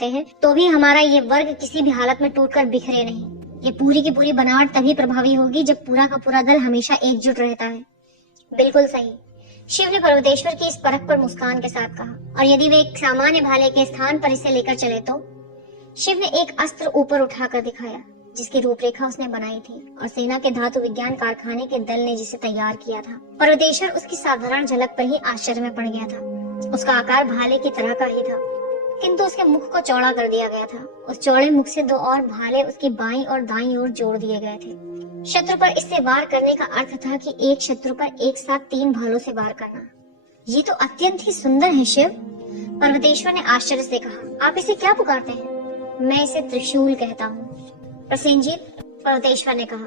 जाते हैं तो भी हमारा ये वर्ग किसी भी हालत में टूटकर बिखरे नहीं। ये पूरी की पूरी बनावट तभी प्रभावी होगी जब पूरा का पूरा दल हमेशा एकजुट रहता है। बिल्कुल सही, शिव ने पर्वतेश्वर की इस परख पर मुस्कान के साथ कहा। और यदि वे एक सामान्य भाले के स्थान पर इसे लेकर चले तो? शिव ने एक अस्त्र ऊपर उठाकर दिखाया जिसकी रूपरेखा उसने बनाई थी और सेना के धातु विज्ञान कारखाने के दल ने जिसे तैयार किया था। पर्वतेश्वर उसकी साधारण झलक पर ही आश्चर्य में पड़ गया था। उसका आकार भाले की तरह का ही था, किंतु उसके मुख को चौड़ा कर दिया गया था। उस चौड़े मुख से दो और भाले उसकी बाईं और दाईं ओर जोड़ दिए गए थे। शत्रु पर इससे वार करने का अर्थ था कि एक शत्रु पर एक साथ 3 भालों से वार करना। ये तो अत्यंत ही सुंदर है शिव, पर्वतेश्वर ने आश्चर्य से कहा। आप इसे क्या पुकारते हैं? मैं इसे त्रिशूल कहता हूँ प्रसेनजीत, पर्वतेश्वर ने कहा।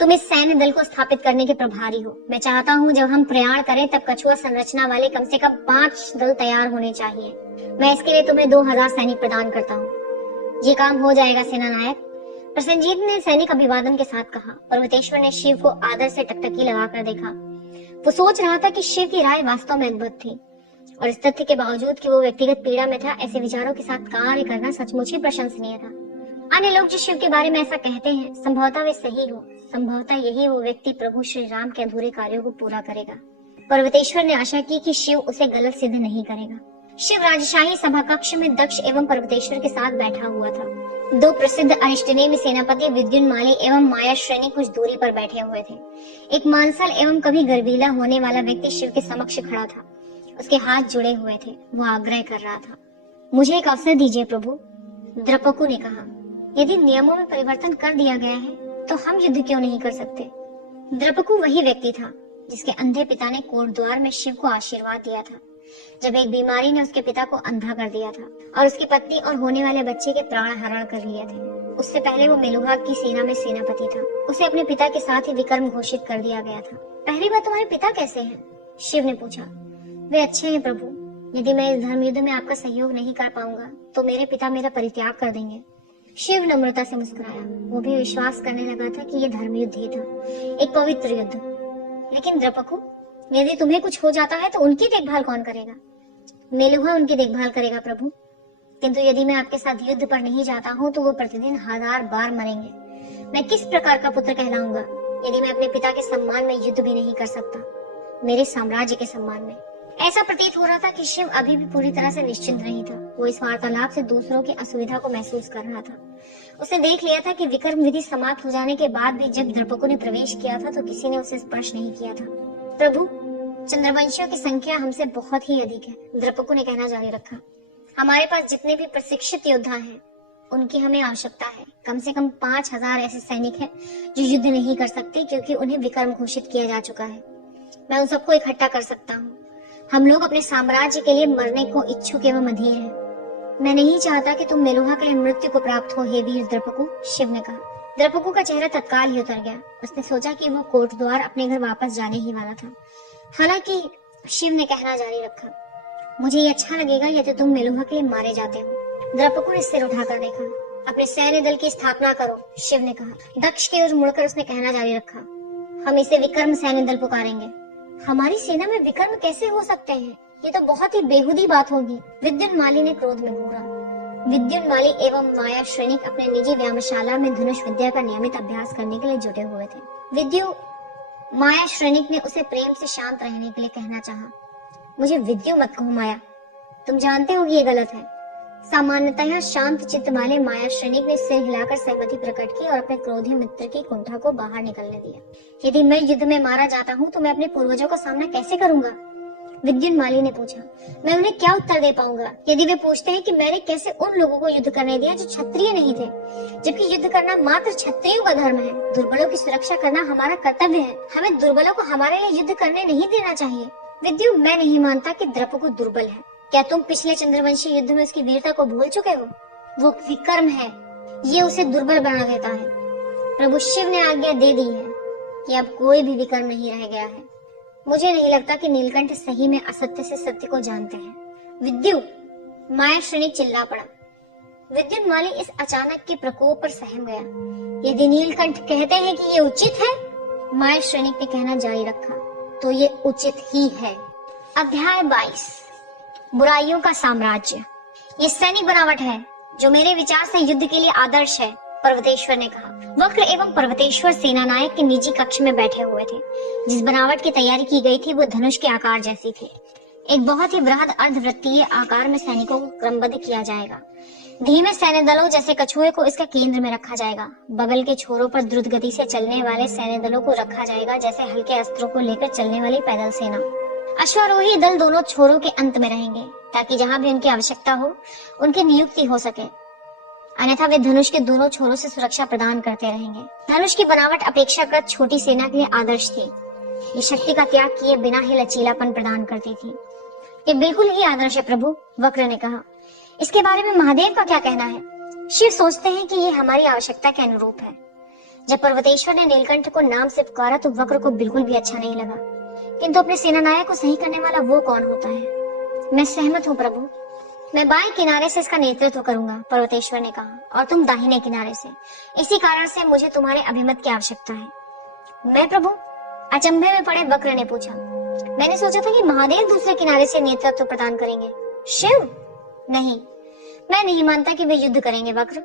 तुम इस सैन्य दल को स्थापित करने के प्रभारी हो। मैं चाहता हूँ जब हम प्रयाण करें तब कछुआ संरचना वाले कम से कम 5 दल तैयार होने चाहिए। मैं इसके लिए तुम्हें 2000 सैनिक प्रदान करता हूँ। ये काम हो जाएगा सेनानायक, प्रसेनजीत ने सैनिक अभिवादन के साथ कहा। पर्वतेश्वर ने शिव को आदर से टकटकी लगाकर देखा। वो सोच रहा था कि शिव की राय वास्तव में अद्भुत थी और इस तथ्य के बावजूद कि वो व्यक्तिगत पीड़ा में था, ऐसे विचारों के साथ कार्य करना सचमुच ही प्रशंसनीय था। अन्य लोग जो शिव के बारे में ऐसा कहते हैं, संभवतः वे सही हो। संभवतः यही वो व्यक्ति प्रभु श्री राम के अधूरे कार्यों को पूरा करेगा। पर्वतेश्वर ने आशा की कि शिव उसे गलत सिद्ध नहीं करेगा। शिव राजशाही सभा कक्ष में दक्ष एवं पर्वतेश्वर के साथ बैठा हुआ था। 2 प्रसिद्ध अरिष्टनेमी सेनापति विद्युन्माली एवं माया श्रेणी कुछ दूरी पर बैठे हुए थे। एक मांसल एवं कभी गर्वीला होने वाला व्यक्ति शिव के समक्ष खड़ा था। उसके हाथ जुड़े हुए थे। वो आग्रह कर रहा था। मुझे एक अवसर दीजिए प्रभु, द्रपकु ने कहा। यदि नियमों में परिवर्तन कर दिया गया है तो हम युद्ध क्यों नहीं कर सकते? द्रपकु वही व्यक्ति था जिसके अंधे पिता ने कोटद्वार में शिव को आशीर्वाद दिया था जब एक बीमारी ने उसके पिता को अंधा कर दिया था और उसकी पत्नी और होने वाले बच्चे के प्राण हरण कर लिए थे। उससे पहले वो मेलुहा की सेना में सेनापति था। उसे अपने पिता के साथ ही विक्रम घोषित कर दिया गया था। पहली बात, तुम्हारे पिता कैसे हैं? शिव ने पूछा। वे अच्छे हैं प्रभु। यदि मैं इस धर्म युद्ध में आपका सहयोग नहीं कर पाऊंगा तो मेरे पिता मेरा परित्याग कर देंगे। शिव नम्रता से मुस्कुराया। वो भी विश्वास करने लगा था कि यह धर्म युद्ध ही था, एक पवित्र युद्ध। लेकिन द्रपकु, यदि तुम्हें कुछ हो जाता है तो उनकी देखभाल कौन करेगा? मेलुहा उनकी देखभाल करेगा प्रभु। किंतु यदि मैं आपके साथ युद्ध पर नहीं जाता हूँ तो वो प्रतिदिन 1000 बार मरेंगे। मैं किस प्रकार का पुत्र कहलाऊंगा यदि मैं अपने पिता के सम्मान में युद्ध भी नहीं कर सकता, मेरे साम्राज्य के सम्मान में? ऐसा प्रतीत हो रहा था कि शिव अभी भी पूरी तरह से निश्चिंत नहीं था। वो इस वार्तालाप से दूसरों की असुविधा को महसूस कर रहा था। उसने देख लिया था कि विक्रम विधि समाप्त हो जाने के बाद भी जब द्रपकु ने प्रवेश किया था तो किसी ने उसे स्पर्श नहीं किया था। प्रभु, चंद्रवंशियों की संख्या हमसे बहुत ही अधिक है, द्रपकु ने कहना जारी रखा। हमारे पास जितने भी प्रशिक्षित योद्धा हैं उनकी हमें आवश्यकता है। कम से कम 5000 ऐसे सैनिक हैं जो युद्ध नहीं कर सकते क्योंकि उन्हें विक्रम घोषित किया जा चुका है। मैं उन सबको इकट्ठा कर सकता हूँ। हम लोग अपने साम्राज्य के लिए मरने को इच्छुक एवं अधीर हैं। मैं नहीं चाहता कि तुम मेलुहा के लिए मृत्यु को प्राप्त हो, हे वीर द्रपकु, शिव ने कहा। द्रपकु का चेहरा तत्काल ही उतर गया। उसने सोचा कि वो कोटद्वार अपने घर वापस जाने ही वाला था। हालांकि शिव ने कहना जारी रखा, मुझे ये अच्छा लगेगा यदि तुम मेलुहा के लिए मारे जाते हो। द्रपकु ने सिर उठाकर देखा। अपने सैन्य दल की स्थापना करो, शिव ने कहा। दक्ष की ओर मुड़कर उसने कहना जारी रखा, हम इसे विक्रम सैन्य दल पुकारेंगे। हमारी सेना में विक्रम कैसे हो सकते हैं? ये तो बहुत ही बेहुदी बात होगी। विद्युन्माली ने क्रोध में घूरा। विद्युन्माली एवं माया श्रेणिक अपने निजी व्यायामशाला में धनुष विद्या का नियमित अभ्यास करने के लिए जुटे हुए थे। माया श्रेणिक ने उसे प्रेम से शांत रहने के लिए कहना चाहा। मुझे विद्यु मत कहो माया, तुम जानते हो कि ये गलत है। सामान्यतः शांत चित्त वाले माया श्रेणिक ने सिर हिलाकर सहमति प्रकट की और अपने क्रोधी मित्र की कुंठा को बाहर निकलने दिया। यदि मैं युद्ध में मारा जाता हूँ तो मैं अपने पूर्वजों का सामना कैसे करूंगा? विद्युन्माली ने पूछा। मैं उन्हें क्या उत्तर दे पाऊंगा यदि वे पूछते हैं कि मैंने कैसे उन लोगों को युद्ध करने दिया जो क्षत्रिय नहीं थे, जबकि युद्ध करना मात्र क्षत्रियों का धर्म है। दुर्बलों की सुरक्षा करना हमारा कर्तव्य है। हमें दुर्बलों को हमारे लिए युद्ध करने नहीं देना चाहिए। विद्यु, मैं नहीं मानता कि द्रपकु दुर्बल है। क्या तुम पिछले चंद्रवंशी युद्ध में उसकी वीरता को भूल चुके हो? वो विक्रम है, ये उसे दुर्बल बना देता है। प्रभु शिव ने आज्ञा दे दी है कि अब कोई भी विक्रम नहीं रह गया है। मुझे नहीं लगता कि नीलकंठ सही में असत्य से सत्य को जानते हैं। विद्यु, माया श्रेणी चिल्ला पड़ा। विद्युन्माली इस अचानक के प्रकोप पर सहम गया। यदि नीलकंठ कहते हैं कि ये उचित है, माया श्रेणी ने कहना जारी रखा, तो ये उचित ही है। अध्याय 22, बुराइयों का साम्राज्य। ये सैनिक बनावट है जो मेरे विचार से युद्ध के लिए आदर्श है, पर्वतेश्वर ने कहा। वक्र एवं पर्वतेश्वर सेना नायक के निजी कक्ष में बैठे हुए थे। जिस बनावट की तैयारी की गई थी वो धनुष के आकार जैसी थी। एक बहुत ही बृहद अर्धवृत्तीय आकार में सैनिकों को क्रमबद्ध किया जाएगा। धीमे सैन्य दलों जैसे कछुए को इसके केंद्र में रखा जाएगा। बगल के छोरों पर द्रुत गति से चलने वाले सैन्य दलों को रखा जाएगा, जैसे हल्के अस्त्रों को लेकर चलने वाली पैदल सेना। अश्वारोही दल दोनों छोरों के अंत में रहेंगे, ताकि जहां भी उनकी आवश्यकता हो उनकी नियुक्ति हो सके, अन्यथा वे धनुष के दोनों छोरों से सुरक्षा प्रदान करते रहेंगे। धनुष की बनावट अपेक्षाकृत छोटी सेना के लिए आदर्श थी। ये शक्ति का त्याग किए बिना ही लचीलापन प्रदान करती थी। ये बिल्कुल ही आदर्श है प्रभु, वक्र ने कहा। इसके बारे में महादेव का क्या कहना है? शिव सोचते हैं कि ये हमारी आवश्यकता के अनुरूप है। जब पर्वतेश्वर ने नीलकंठ को नाम से पुकारा तो वक्र को बिल्कुल भी अच्छा नहीं लगा, किंतु अपने सेनानायक को सही करने वाला वो कौन होता है? मैं सहमत हूँ प्रभु, मैं बाएं किनारे से इसका नेतृत्व करूंगा, पर्वतेश्वर ने कहा, और तुम दाहिने किनारे से। इसी कारण से मुझे तुम्हारे अभिमत की आवश्यकता है। मैं प्रभु? अचंभे में पड़े वक्र ने पूछा। मैंने सोचा था कि महादेव दूसरे किनारे से नेतृत्व प्रदान करेंगे। शिव? नहीं, मैं नहीं मानता कि वे युद्ध करेंगे वक्र।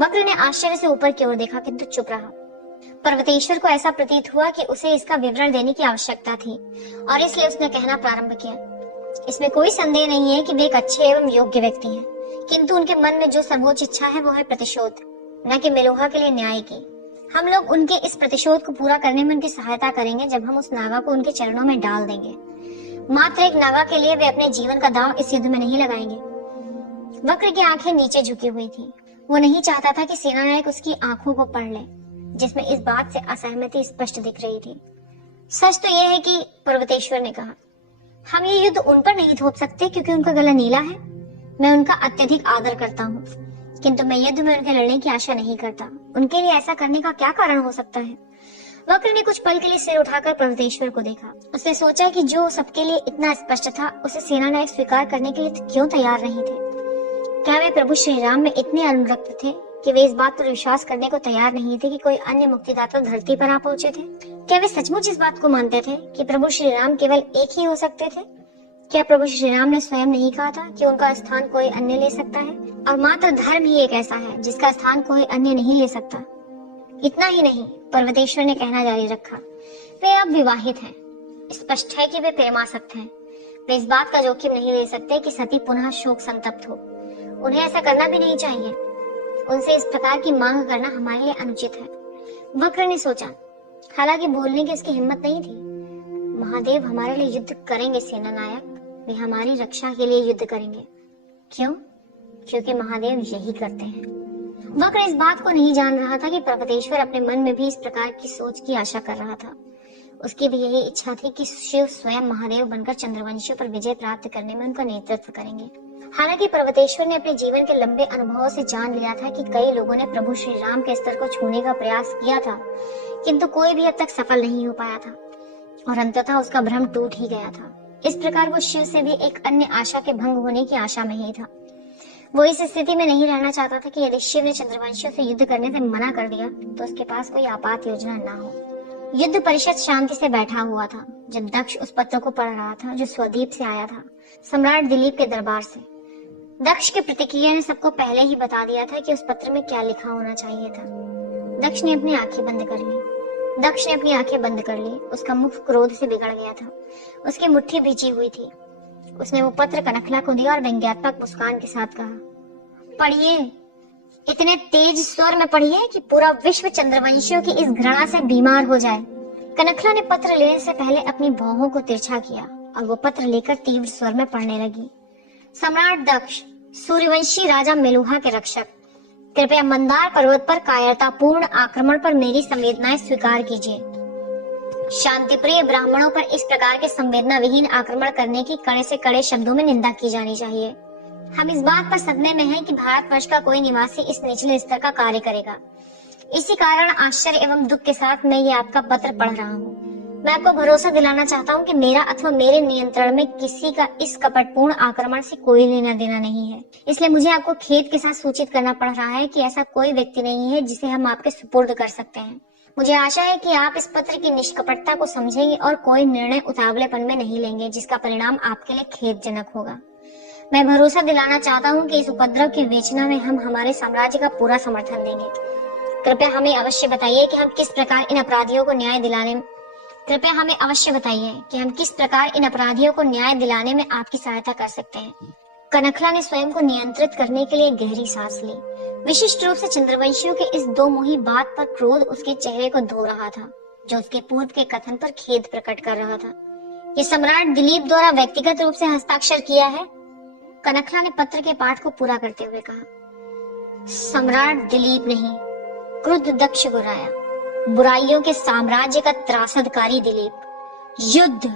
वक्र ने आश्चर्य से ऊपर की ओर देखा, किंतु चुप रहा। पर्वतेश्वर को ऐसा प्रतीत हुआ कि उसे इसका विवरण देने की आवश्यकता थी, और इसलिए उसने कहना प्रारंभ किया। इसमें कोई संदेह नहीं है कि वे एक अच्छे एवं योग्य व्यक्ति हैं, किंतु उनके मन में जो सर्वोच्च इच्छा है वो है प्रतिशोध, न कि मेलुहा के लिए न्याय की। हम लोग उनके इस प्रतिशोध को पूरा करने में उनकी सहायता करेंगे जब हम उस नागा को उनके चरणों में डाल देंगे। मात्र एक नागा के लिए वे अपने जीवन का दांव इस युद्ध में नहीं लगाएंगे। वक्र की आंखें नीचे झुकी हुई थी। वो नहीं चाहता था कि सेनानायक उसकी आंखों को पढ़ ले, जिसमें इस बात से असहमति स्पष्ट दिख रही थी। सच तो यह है कि, पर्वतेश्वर ने कहा, हम ये युद्ध उन पर नहीं थोप सकते क्योंकि उनका गला नीला है। मैं उनका अत्यधिक आदर करता हूँ, किंतु मैं युद्ध में उनके लड़ने की आशा नहीं करता। उनके लिए ऐसा करने का क्या कारण हो सकता है? वक्र ने कुछ पल के लिए सिर उठाकर पर्वतेश्वर को देखा। उसने सोचा कि जो सबके लिए इतना स्पष्ट था, उसे सेनानायक स्वीकार करने के लिए क्यों तैयार नहीं थे? क्या वे प्रभु श्री राम में इतने अनुरक्त थे कि वे इस बात पर विश्वास करने को तैयार नहीं थे कि कोई अन्य मुक्तिदाता धरती पर आ पहुंचे थे? क्या वे सचमुच इस बात को मानते थे कि प्रभु श्री राम केवल एक ही हो सकते थे? क्या प्रभु श्री राम ने स्वयं नहीं कहा था कि उनका स्थान कोई अन्य ले सकता है, और मात्र धर्म ही एक ऐसा है जिसका स्थान कोई अन्य नहीं ले सकता? इतना ही नहीं, पर्वतेश्वर ने कहना जारी रखा, वे अब विवाहित हैं। स्पष्ट है कि वे प्रेमासक्त हैं। वे इस बात का जोखिम नहीं ले सकते कि सती पुनः शोक संतप्त हो। उन्हें ऐसा करना भी नहीं चाहिए। उनसे इस प्रकार की मांग करना हमारे लिए अनुचित है। वक्र ने सोचा, हालांकि बोलने की उसकी हिम्मत नहीं थी। महादेव हमारे लिए युद्ध करेंगे सेनानायक, वे हमारी रक्षा के लिए युद्ध करेंगे। क्यों? क्योंकि महादेव यही करते हैं। वक्र इस बात को नहीं जान रहा था कि पर्वतेश्वर अपने मन में भी इस प्रकार की सोच की आशा कर रहा था। उसकी भी यही इच्छा थी कि शिव स्वयं महादेव बनकर चंद्रवंशियों पर विजय प्राप्त करने में उनका नेतृत्व करेंगे। हालांकि पर्वतेश्वर ने अपने जीवन के लंबे अनुभवों से जान लिया था कि कई लोगों ने प्रभु श्री राम के स्तर को छूने का प्रयास किया था, किंतु कोई भी अब तक सफल नहीं हो पाया था, और अंततः उसका भ्रम टूट ही गया था। इस प्रकार वो शिव से भी एक अन्य आशा के भंग होने की आशा में ही था। वो इस स्थिति में नहीं रहना चाहता था कि यदि शिव ने चंद्रवंशियों से युद्ध करने से मना कर दिया तो उसके पास कोई आपात योजना न हो। युद्ध परिषद शांति से बैठा हुआ था जब दक्ष उस पत्र को पढ़ रहा था जो स्वदीप से आया था, सम्राट दिलीप के दरबार से। दक्ष की प्रतिक्रिया ने सबको पहले ही बता दिया था कि उस पत्र में क्या लिखा होना चाहिए था। दक्ष ने अपनी आंखें बंद कर ली। उसका मुख क्रोध से बिगड़ गया था। उसकी मुट्ठी भींची हुई थी। उसने वो पत्र कनखला को दिया और व्यंग्यात्मक मुस्कान के साथ कहा, पढ़िए, इतने तेज स्वर में पढ़िए कि पूरा विश्व चंद्रवंशियों की इस घृणा से बीमार हो जाए। कनखला ने पत्र लेने से पहले अपनी भौहों को तिरछा किया और वो पत्र लेकर तीव्र स्वर में पढ़ने लगी। सम्राट दक्ष, सूर्यवंशी राजा मेलुहा के रक्षक, कृपया मंदार पर्वत पर कायरतापूर्ण आक्रमण पर मेरी संवेदनाएं स्वीकार कीजिए। शांतिप्रिय ब्राह्मणों पर इस प्रकार के संवेदना विहीन आक्रमण करने की कड़े से कड़े शब्दों में निंदा की जानी चाहिए। हम इस बात पर सदमे में हैं कि भारतवर्ष का कोई निवासी इस निचले स्तर का कार्य करेगा। इसी कारण आश्चर्य एवं दुख के साथ मैं ये आपका पत्र पढ़ रहा हूँ। मैं आपको भरोसा दिलाना चाहता हूँ कि मेरा अथवा मेरे नियंत्रण में किसी का इस कपटपूर्ण आक्रमण से कोई लेना देना नहीं है। इसलिए मुझे आपको खेद के साथ सूचित करना पड़ रहा है कि ऐसा कोई व्यक्ति नहीं है जिसे हम आपके सुपुर्द कर सकते हैं। मुझे आशा है कि आप इस पत्र की निष्कपटता को समझेंगे और कोई निर्णय उतावलेपन में नहीं लेंगे जिसका परिणाम आपके लिए खेदजनक होगा। मैं भरोसा दिलाना चाहता हूँ कि इस उपद्रव के विवेचना में हम हमारे साम्राज्य का पूरा समर्थन देंगे। कृपया हमें अवश्य बताइए कि हम किस प्रकार इन अपराधियों को न्याय दिलाने में आपकी सहायता कर सकते हैं। कनखला ने स्वयं को नियंत्रित करने के लिए गहरी सांस ली। विशिष्ट रूप से चंद्रवंशियों के इस दो मुही बात पर क्रोध उसके चेहरे को धो रहा था, जो उसके पूर्व के कथन पर खेद प्रकट कर रहा था। ये सम्राट दिलीप द्वारा व्यक्तिगत रूप से हस्ताक्षर किया है? कनखला ने पत्र के पाठ को पूरा करते हुए कहा। सम्राट दिलीप नहीं, क्रुद्ध दक्ष गुराया, बुराइयों के साम्राज्य का त्रासदकारी दिलीप। युद्ध।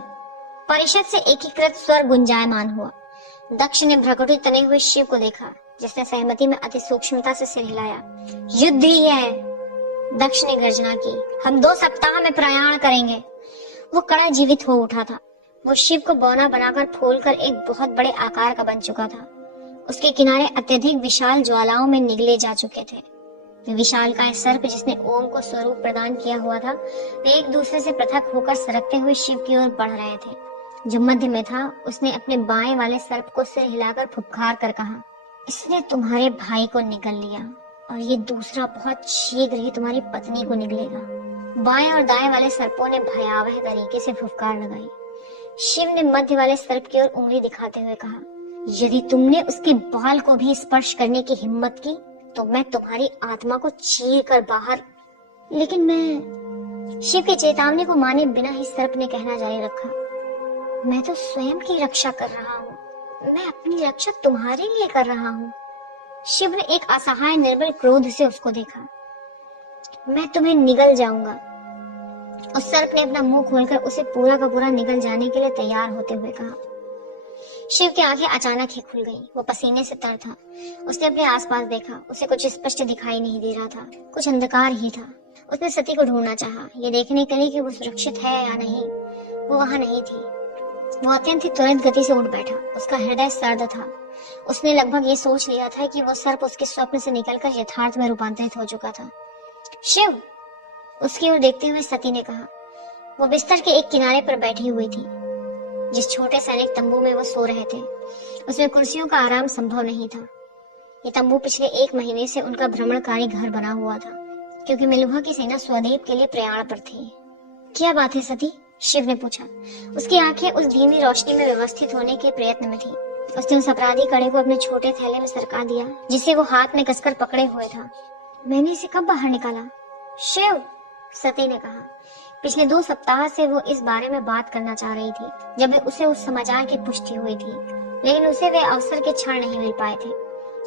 परिषद से एकीकृत स्वर गुंजायमान हुआ। दक्ष ने भ्रकुटी तने हुए शिव को देखा, जिसने सहमति में अति सूक्ष्मता से सिर हिलाया। युद्ध ही है, दक्ष ने गर्जना की। हम 2 सप्ताह में प्रयाण करेंगे। वो कड़ा जीवित हो उठा था। वो शिव को बौना बनाकर फूलकर एक बहुत बड़े आकार का बन चुका था। उसके किनारे अत्यधिक विशाल ज्वालाओं में निगले जा चुके थे। विशालकाय सर्प जिसने ओम को स्वरूप प्रदान किया हुआ था, वे एक दूसरे से पृथक होकर सरकते हुए शिव की ओर बढ़ रहे थे। जो मध्य में था, उसने अपने बाएं वाले सर्प को सिर हिलाकर फुफकार कर कहा, इसने तुम्हारे भाई को निगल लिया और ये दूसरा बहुत शीघ्र ही तुम्हारी पत्नी को निगलेगा। बाएं और दाएं वाले सर्पों ने भयावह तरीके से फुफकार लगाई। शिव ने मध्य वाले सर्प की ओर उंगली दिखाते हुए कहा, यदि तुमने उसके बाल को भी स्पर्श करने की हिम्मत की तो मैं तुम्हारी आत्मा को चीर कर बाहर। लेकिन मैं, शिव की चेतावनी को माने बिना ही सर्प ने कहना जारी रखा, मैं तो स्वयं की रक्षा कर रहा हूँ। मैं अपनी रक्षा तुम्हारे लिए कर रहा हूँ। शिव ने एक असहाय निर्बल क्रोध से उसको देखा। मैं तुम्हें निगल जाऊंगा। उस सर्प ने अपना मुंह खोलकर उसे पूरा का पूरा निगल जाने के लिए तैयार होते हुए कहा। शिव की आंखें अचानक ही खुल गईं। वो पसीने से तर था। उसने अपने आसपास देखा। उसे कुछ स्पष्ट दिखाई नहीं दे रहा था, कुछ अंधकार ही था। उसने सती को ढूंढना चाहा, ये देखने के लिए कि वो सुरक्षित है या नहीं। वो वहां नहीं थी। वो अत्यंत ही तुरंत गति से उठ बैठा। उसका हृदय सर्द था। उसने लगभग ये सोच लिया था कि वो सर्प उसके स्वप्न से निकलकर यथार्थ में रूपांतरित हो चुका था। शिव, उसकी ओर देखते हुए सती ने कहा। वो बिस्तर के एक किनारे पर बैठी हुई थी। जिस छोटे सैनिक तंबू में वो सो रहे थे, उसमें कुर्सियों का आराम संभव नहीं था। ये तंबू पिछले 1 महीने से उनका भ्रमणकारी घर बना हुआ था, क्योंकि मेलुहा की सेना स्वदेव के लिए प्रयाण पर थी। क्या बात है सती? शिव ने पूछा। उसकी आंखें उस धीमी रोशनी में व्यवस्थित होने के प्रयत्न में थी। उसने उस अपराधी कड़े को अपने छोटे थैले में सरका दिया, जिसे वो हाथ में कसकर पकड़े हुए था। मैंने इसे कब बाहर निकाला? शिव, सती ने कहा। पिछले 2 सप्ताह से वो इस बारे में बात करना चाह रही थी, जब उसे उस समाचार की पुष्टि हुई थी, लेकिन उसे वे अवसर के क्षण नहीं मिल पाए थे।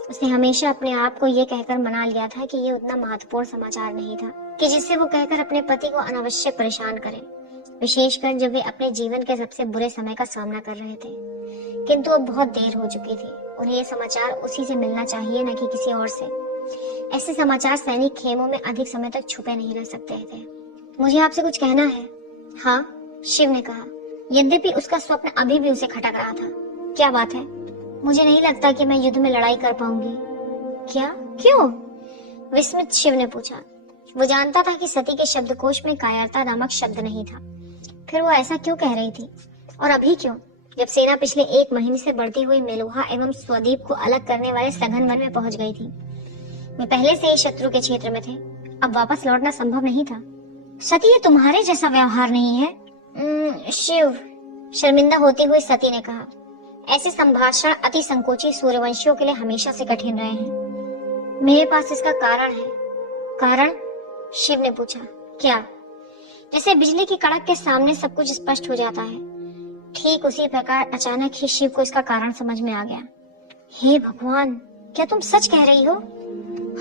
उसने हमेशा अपने आप को ये कहकर मना लिया था कि ये उतना महत्वपूर्ण समाचार नहीं था कि जिससे वो कहकर अपने पति को अनावश्यक परेशान करे, विशेषकर जब वे अपने जीवन के सबसे बुरे समय का सामना कर रहे थे। किंतु अब बहुत देर हो चुकी थी। उन्हें ये समाचार उसी से मिलना चाहिए, न कि किसी और से। ऐसे समाचार सैनिक खेमों में अधिक समय तक छुपे नहीं रह सकते थे। मुझे आपसे कुछ कहना है। हाँ, शिव ने कहा, यद्यपि उसका स्वप्न अभी भी उसे खटक रहा था। क्या बात है? मुझे नहीं लगता कि मैं युद्ध में लड़ाई कर पाऊंगी। क्या? क्यों? विस्मित शिव ने पूछा। वो जानता था कि सती के शब्दकोश में कायरता नामक शब्द नहीं था। फिर वो ऐसा क्यों कह रही थी? और अभी क्यों, जब सेना पिछले 1 महीने से बढ़ती हुई मेलुहा एवं स्वदीप को अलग करने वाले सघन वन में पहुंच गई थी। वे पहले से ही शत्रु के क्षेत्र में थे। अब वापस लौटना संभव नहीं था। सती, ये तुम्हारे जैसा व्यवहार नहीं है। शिव, शर्मिंदा होती हुई सती ने कहा। ऐसे संभाषण अति संकोची सूर्यवंशियों के लिए हमेशा से कठिन रहे हैं। मेरे पास इसका कारण है। कारण? शिव ने पूछा। क्या? जैसे बिजली की कड़क के सामने सब कुछ स्पष्ट हो जाता है, ठीक उसी प्रकार अचानक ही शिव को इसका कारण समझ में आ गया। हे भगवान, क्या तुम सच कह रही हो?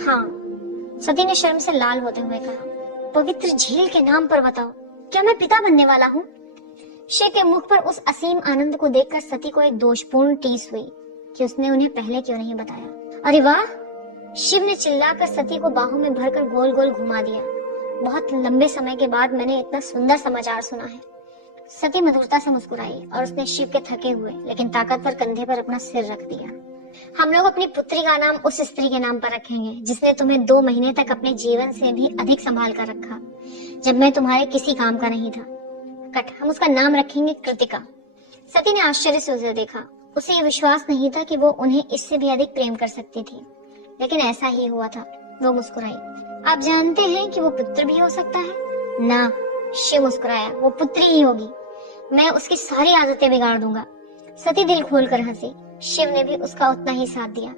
हाँ, सती ने शर्म से लाल होते हुए कहा। पवित्र झील के नाम पर बताओ, क्या मैं पिता बनने वाला हूँ? शिव के मुख पर उस असीम आनंद को देखकर सती को एक दोषपूर्ण टीस हुई कि उसने उन्हें पहले क्यों नहीं बताया। अरे वाह! शिव ने चिल्लाकर सती को बाहों में भरकर गोल गोल घुमा दिया। बहुत लंबे समय के बाद मैंने इतना सुंदर समाचार सुना है। सती मधुरता से मुस्कुराई और उसने शिव के थके हुए लेकिन ताकतवर कंधे पर अपना सिर रख दिया। हम लोग अपनी पुत्री का नाम उस स्त्री के नाम पर रखेंगे जिसने तुम्हें 2 महीने तक अपने जीवन से भी अधिक संभाल कर रखा, जब मैं तुम्हारे किसी काम का नहीं था। कट, हम उसका नाम रखेंगे कृतिका। सती ने आश्चर्य से उसे देखा। उसे ये विश्वास नहीं था कि वो उन्हें इससे भी अधिक प्रेम कर सकती थी, लेकिन ऐसा ही हुआ था। वो मुस्कुराई। आप जानते हैं कि वो पुत्र भी हो सकता है ना? शिव मुस्कुराया। वो पुत्री ही होगी। मैं उसकी सारी आदतें बिगाड़ दूंगा। सती दिल खोलकर हंसी। शिव ने भी उसका उतना ही साथ दिया।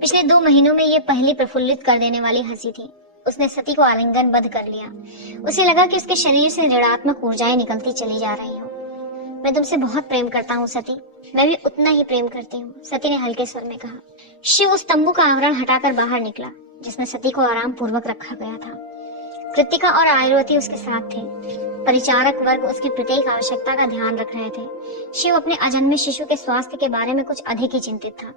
पिछले 2 महीनों में ये पहली प्रफुल्लित कर देने वाली हंसी थी। उसने सती को आलिंगनबद्ध कर लिया। उसे लगा कि उसके शरीर से ऋणात्मक ऊर्जाएं निकलती चली जा रही हो। मैं तुमसे बहुत प्रेम करता हूँ सती। मैं भी उतना ही प्रेम करती हूँ, सती ने हल्के स्वर में कहा। शिव उस तंबू का आवरण हटाकर बाहर निकला, जिसमें सती को आराम पूर्वक रखा गया था। कृतिका और आयुर्वती उसके साथ थे। परिचारक वर्ग उसकी प्रत्येक आवश्यकता का ध्यान रख रहे थे। शिव अपने अजन्मे शिशु के स्वास्थ्य के बारे में कुछ अधिक ही चिंतित था।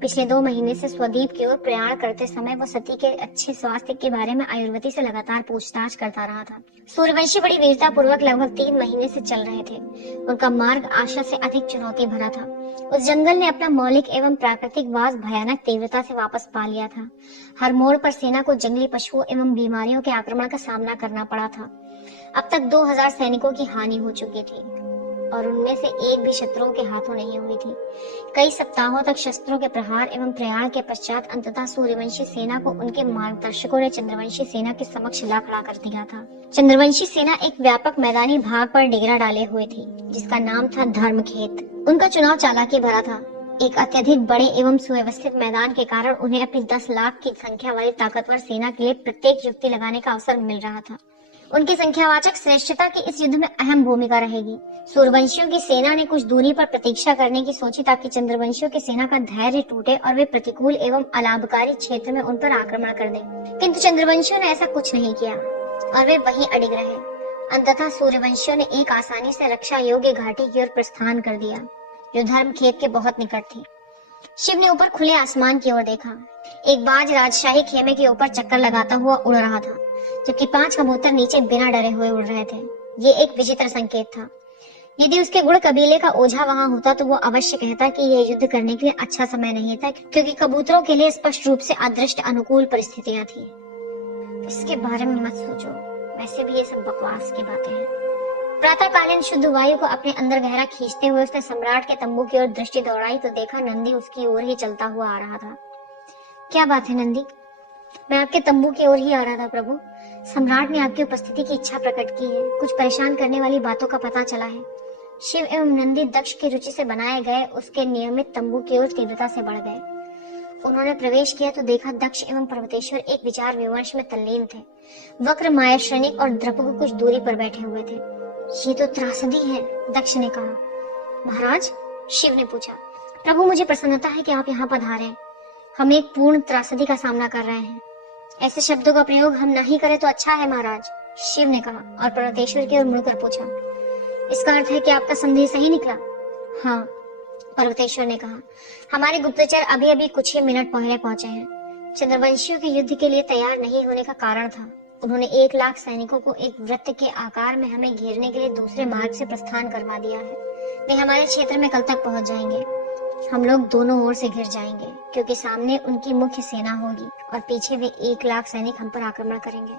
पिछले 2 महीने से स्वद्वीप की ओर प्रयाण करते समय वो सती के अच्छे स्वास्थ्य के बारे में आयुर्वती से लगातार पूछताछ करता रहा था। सूर्यवंशी बड़ी वीरता पूर्वक लगभग 3 महीने से चल रहे थे। उनका मार्ग आशा से अधिक चुनौती भरा था। उस जंगल ने अपना मौलिक एवं प्राकृतिक वास भयानक तीव्रता से वापस पा लिया था। हर मोड़ पर सेना को जंगली पशुओं एवं बीमारियों के आक्रमण का सामना करना पड़ा था। अब तक 2000 सैनिकों की हानि हो चुकी थी और उनमें से एक भी शत्रुओं के हाथों नहीं हुई थी। कई सप्ताहों तक शस्त्रों के प्रहार एवं प्रयाण के पश्चात अंततः सूर्यवंशी सेना को उनके मार्गदर्शकों ने चंद्रवंशी सेना के समक्ष ला खड़ा कर दिया था। चंद्रवंशी सेना एक व्यापक मैदानी भाग पर डेरा डाले हुए थी, जिसका नाम था धर्मखेत। उनका चुनाव चालाकी भरा था। एक अत्यधिक बड़े एवं सुव्यवस्थित मैदान के कारण उन्हें अपनी 10 लाख की संख्या वाली ताकतवर सेना के लिए प्रत्येक युक्ति लगाने का अवसर मिल रहा था। उनकी संख्यावाचक श्रेष्ठता की इस युद्ध में अहम भूमिका रहेगी। सूर्यवंशियों की सेना ने कुछ दूरी पर प्रतीक्षा करने की सोची ताकि चंद्रवंशियों की सेना का धैर्य टूटे और वे प्रतिकूल एवं अलाभकारी क्षेत्र में उन पर आक्रमण कर दें। किंतु चंद्रवंशियों ने ऐसा कुछ नहीं किया और वे वहीं अडिग रहे। अंततः सूर्यवंशियों ने एक आसानी से रक्षा योग्य घाटी की ओर प्रस्थान कर दिया, जो धर्मखेत के बहुत निकट थी। शिव ने ऊपर खुले आसमान की ओर देखा। एक बाज राजशाही खेमे के ऊपर चक्कर लगाता हुआ उड़ रहा था, जबकि 5 कबूतर नीचे बिना डरे हुए उड़ रहे थे। ये एक विचित्र संकेत था। यदि उसके गुड़ कबीले का ओझा वहां होता तो वो अवश्य कहता कि यह युद्ध करने के लिए अच्छा समय नहीं था, क्योंकि कबूतरों के लिए स्पष्ट रूप से अदृष्ट अनुकूल परिस्थितियां थी। इसके बारे में मत सोचो, वैसे भी ये सब बकवास की बातें हैं। प्रातःकालीन शुद्ध वायु को अपने अंदर गहरा खींचते हुए उसने सम्राट के तंबू की ओर दृष्टि दौड़ाई तो देखा नंदी उसकी ओर ही चलता हुआ आ रहा था। क्या बात है नंदी? मैं आपके तंबू की ओर ही आ रहा था प्रभु। सम्राट ने आपकी उपस्थिति की इच्छा प्रकट की है। कुछ परेशान करने वाली बातों का पता चला है। शिव एवं नंदी दक्ष की रुचि से बनाए गए उसके नियमित तंबू की ओर तीव्रता से बढ़ गए। उन्होंने प्रवेश किया तो देखा दक्ष एवं पर्वतेश्वर एक विचार विमर्श में तल्लीन थे। वक्र मायाश्रनिक और द्रपक कुछ दूरी पर बैठे हुए थे। ये तो त्रासदी है, दक्ष ने कहा। महाराज? शिव ने पूछा। प्रभु, मुझे प्रसन्नता है कि आप यहाँ पधारे हैं। हम एक पूर्ण त्रासदी का सामना कर रहे हैं। ऐसे शब्दों का प्रयोग हम नहीं करें तो अच्छा है महाराज, शिव ने कहा और पर्वतेश्वर की ओर मुड़कर पूछा। इसका अर्थ है कि आपका संदेश सही निकला? हाँ, पर्वतेश्वर ने कहा। हमारे गुप्तचर अभी अभी कुछ ही मिनट पहले पहुंचे हैं। चंद्रवंशियों के युद्ध के लिए तैयार नहीं होने का कारण था उन्होंने 1 लाख सैनिकों को एक वृत्त के आकार में हमें घेरने के लिए दूसरे मार्ग से प्रस्थान करवा दिया है। वे हमारे क्षेत्र में कल तक पहुंच जाएंगे। हम लोग दोनों ओर से घिर जाएंगे, क्योंकि सामने उनकी मुख्य सेना होगी और पीछे वे 1 लाख सैनिक हम पर आक्रमण करेंगे।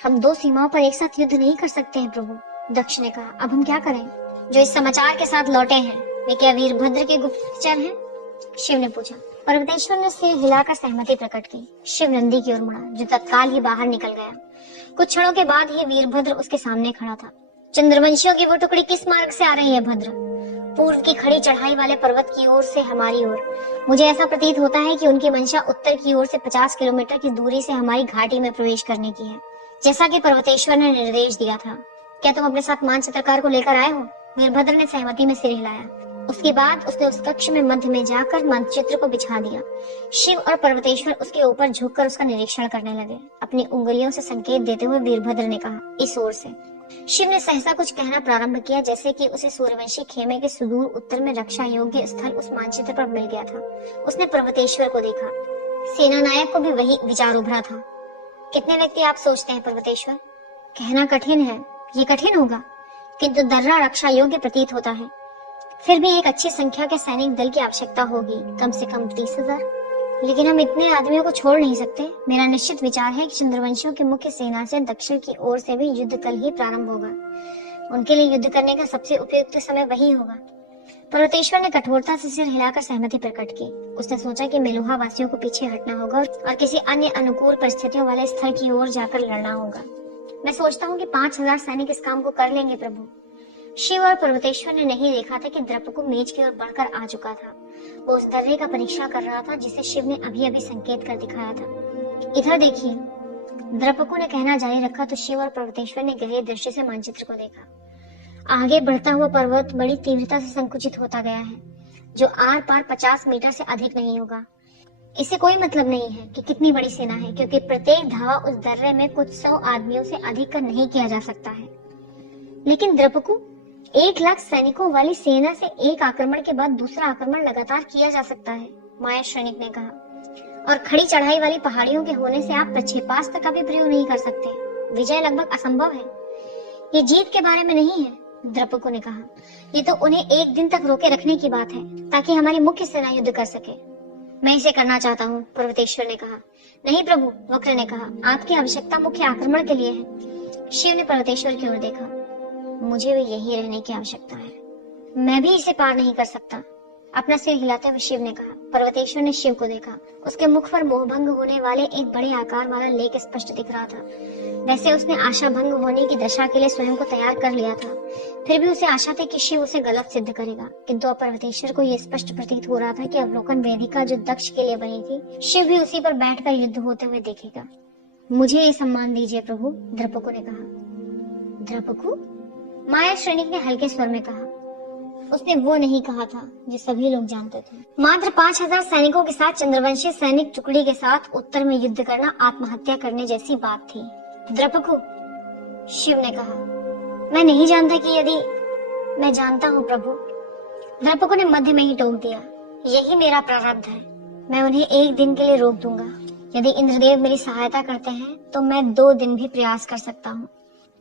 हम 2 सीमाओं पर एक साथ युद्ध नहीं कर सकते हैं प्रभु, दक्ष ने कहा। अब हम क्या करें? जो इस समाचार के साथ लौटे हैं वे क्या वीरभद्र के गुप्तचर हैं? शिव ने पूछा। पर्वतेश्वर ने सिर हिलाकर सहमति प्रकट की। शिव नंदी की ओर मुड़ा, जो तत्काल ही बाहर निकल गया। कुछ क्षणों के बाद ही वीरभद्र उसके सामने खड़ा था। चंद्रवंशियों की वो टुकड़ी किस मार्ग से आ रही है भद्र? पूर्व की खड़ी चढ़ाई वाले पर्वत की ओर से हमारी ओर। मुझे ऐसा प्रतीत होता है कि उनकी मंशा उत्तर की ओर से 50 किलोमीटर की दूरी से हमारी घाटी में प्रवेश करने की है, जैसा कि पर्वतेश्वर ने निर्देश दिया था। क्या तुम अपने साथ मानचित्रकार को लेकर आए हो? वीरभद्र ने सहमति में सिर हिलाया। उसके बाद उसने उस कक्ष में मध्य में जाकर मानचित्र को बिछा दिया। शिव और पर्वतेश्वर उसके ऊपर झुककर उसका निरीक्षण करने लगे। अपनी उंगलियों से संकेत देते हुए वीरभद्र ने कहा, इस ओर से। शिव ने सहसा कुछ कहना प्रारंभ किया, जैसे कि उसे सूर्यवंशी खेमे के सुदूर उत्तर में रक्षा योग्य स्थल उस मानचित्र पर मिल गया था। उसने पर्वतेश्वर को देखा। सेना नायक को भी वही विचार उभरा था। कितने व्यक्ति आप सोचते हैं पर्वतेश्वर? कहना कठिन है, ये कठिन होगा, किंतु दर्रा रक्षा योग्य प्रतीत होता है। फिर भी एक अच्छी संख्या के सैनिक दल की आवश्यकता होगी, कम से कम 30,000। लेकिन हम इतने आदमियों को छोड़ नहीं सकते। मेरा निश्चित विचार है कि चंद्रवंशियों की मुख्य सेना से दक्षिण की ओर से भी युद्ध कल ही प्रारंभ होगा। उनके लिए युद्ध करने का सबसे उपयुक्त समय वही होगा। पर्वतेश्वर ने कठोरता से सिर हिलाकर सहमति प्रकट की। उसने सोचा कि मेलुहा वासियों को पीछे हटना होगा और किसी अन्य अनुकूल परिस्थितियों वाले स्थल की ओर जाकर लड़ना होगा। मैं सोचता हूँ कि 5000 सैनिक इस काम को कर लेंगे प्रभु। शिव और पर्वतेश्वर ने नहीं देखा था कि द्रपकु मेज की ओर बढ़कर आ चुका था। वो उस दर्रे का परीक्षा कर रहा था जिसे शिव ने अभी अभी संकेत कर दिखाया था। इधर देखिए, द्रपकु ने कहना जारी रखा तो शिव और पर्वतेश्वर ने गहरी दृष्टि से मानचित्र को देखा। आगे बढ़ता हुआ पर्वत बड़ी तीव्रता से संकुचित होता गया है, जो आर पार 50 मीटर से अधिक नहीं होगा। इससे कोई मतलब नहीं है कि कितनी बड़ी सेना है, क्योंकि प्रत्येक धावा उस दर्रे में कुछ 100 आदमियों से अधिक का नहीं किया जा सकता है। लेकिन द्रपकु, 1 लाख सैनिकों वाली सेना से एक आक्रमण के बाद दूसरा आक्रमण लगातार किया जा सकता है, माया श्रेणिक ने कहा। और खड़ी चढ़ाई वाली पहाड़ियों के होने से आप प्रक्षेपास्त्र का भी प्रयोग नहीं कर सकते। विजय लगभग असंभव है। ये जीत के बारे में नहीं है, द्रपकु ने कहा। ये तो उन्हें एक दिन तक रोके रखने की बात है, ताकि हमारी मुख्य सेना युद्ध कर सके। मैं इसे करना चाहता हूँ, पर्वतेश्वर ने कहा। नहीं प्रभु, वक्र ने कहा, आपकी आवश्यकता मुख्य आक्रमण के लिए है। शिव ने पर्वतेश्वर की ओर देखा। मुझे भी यही रहने की आवश्यकता है। मैं भी इसे पार नहीं कर सकता, अपना सिर हिलाते हुए शिव ने कहा। पर्वतेश्वर ने शिव को देखा। उसके मुख पर मोहभंग होने वाले एक बड़े आकार वाला लेख स्पष्ट दिख रहा था। वैसे उसने आशा भंग होने की दशा के लिए स्वयं को तैयार कर लिया था। फिर भी उसे आशा थी कि शिव उसे गलत सिद्ध करेगा, किंतु अब पर्वतेश्वर को यह स्पष्ट प्रतीत हो रहा था कि अवलोकन वेदिका जो दक्ष के लिए बनी थी, शिव भी उसी पर बैठकर युद्ध होते हुए देखेगा। मुझे ये सम्मान दीजिए प्रभु, द्रपकु ने कहा। द्रपकु? माया श्रेणिक ने हल्के स्वर में कहा। उसने वो नहीं कहा था जो सभी लोग जानते थे। मात्र 5000 सैनिकों के साथ चंद्रवंशी सैनिक टुकड़ी के साथ उत्तर में युद्ध करना आत्महत्या करने जैसी बात थी। द्रपकु, शिव ने कहा, मैं नहीं जानता कि यदि मैं जानता हूँ प्रभु। द्रपकु ने मध्य में ही टोक दिया। यही मेरा प्रारब्ध है। मैं उन्हें एक दिन के लिए रोक दूंगा। यदि इंद्रदेव मेरी सहायता करते हैं तो मैं 2 दिन भी प्रयास कर सकता हूँ।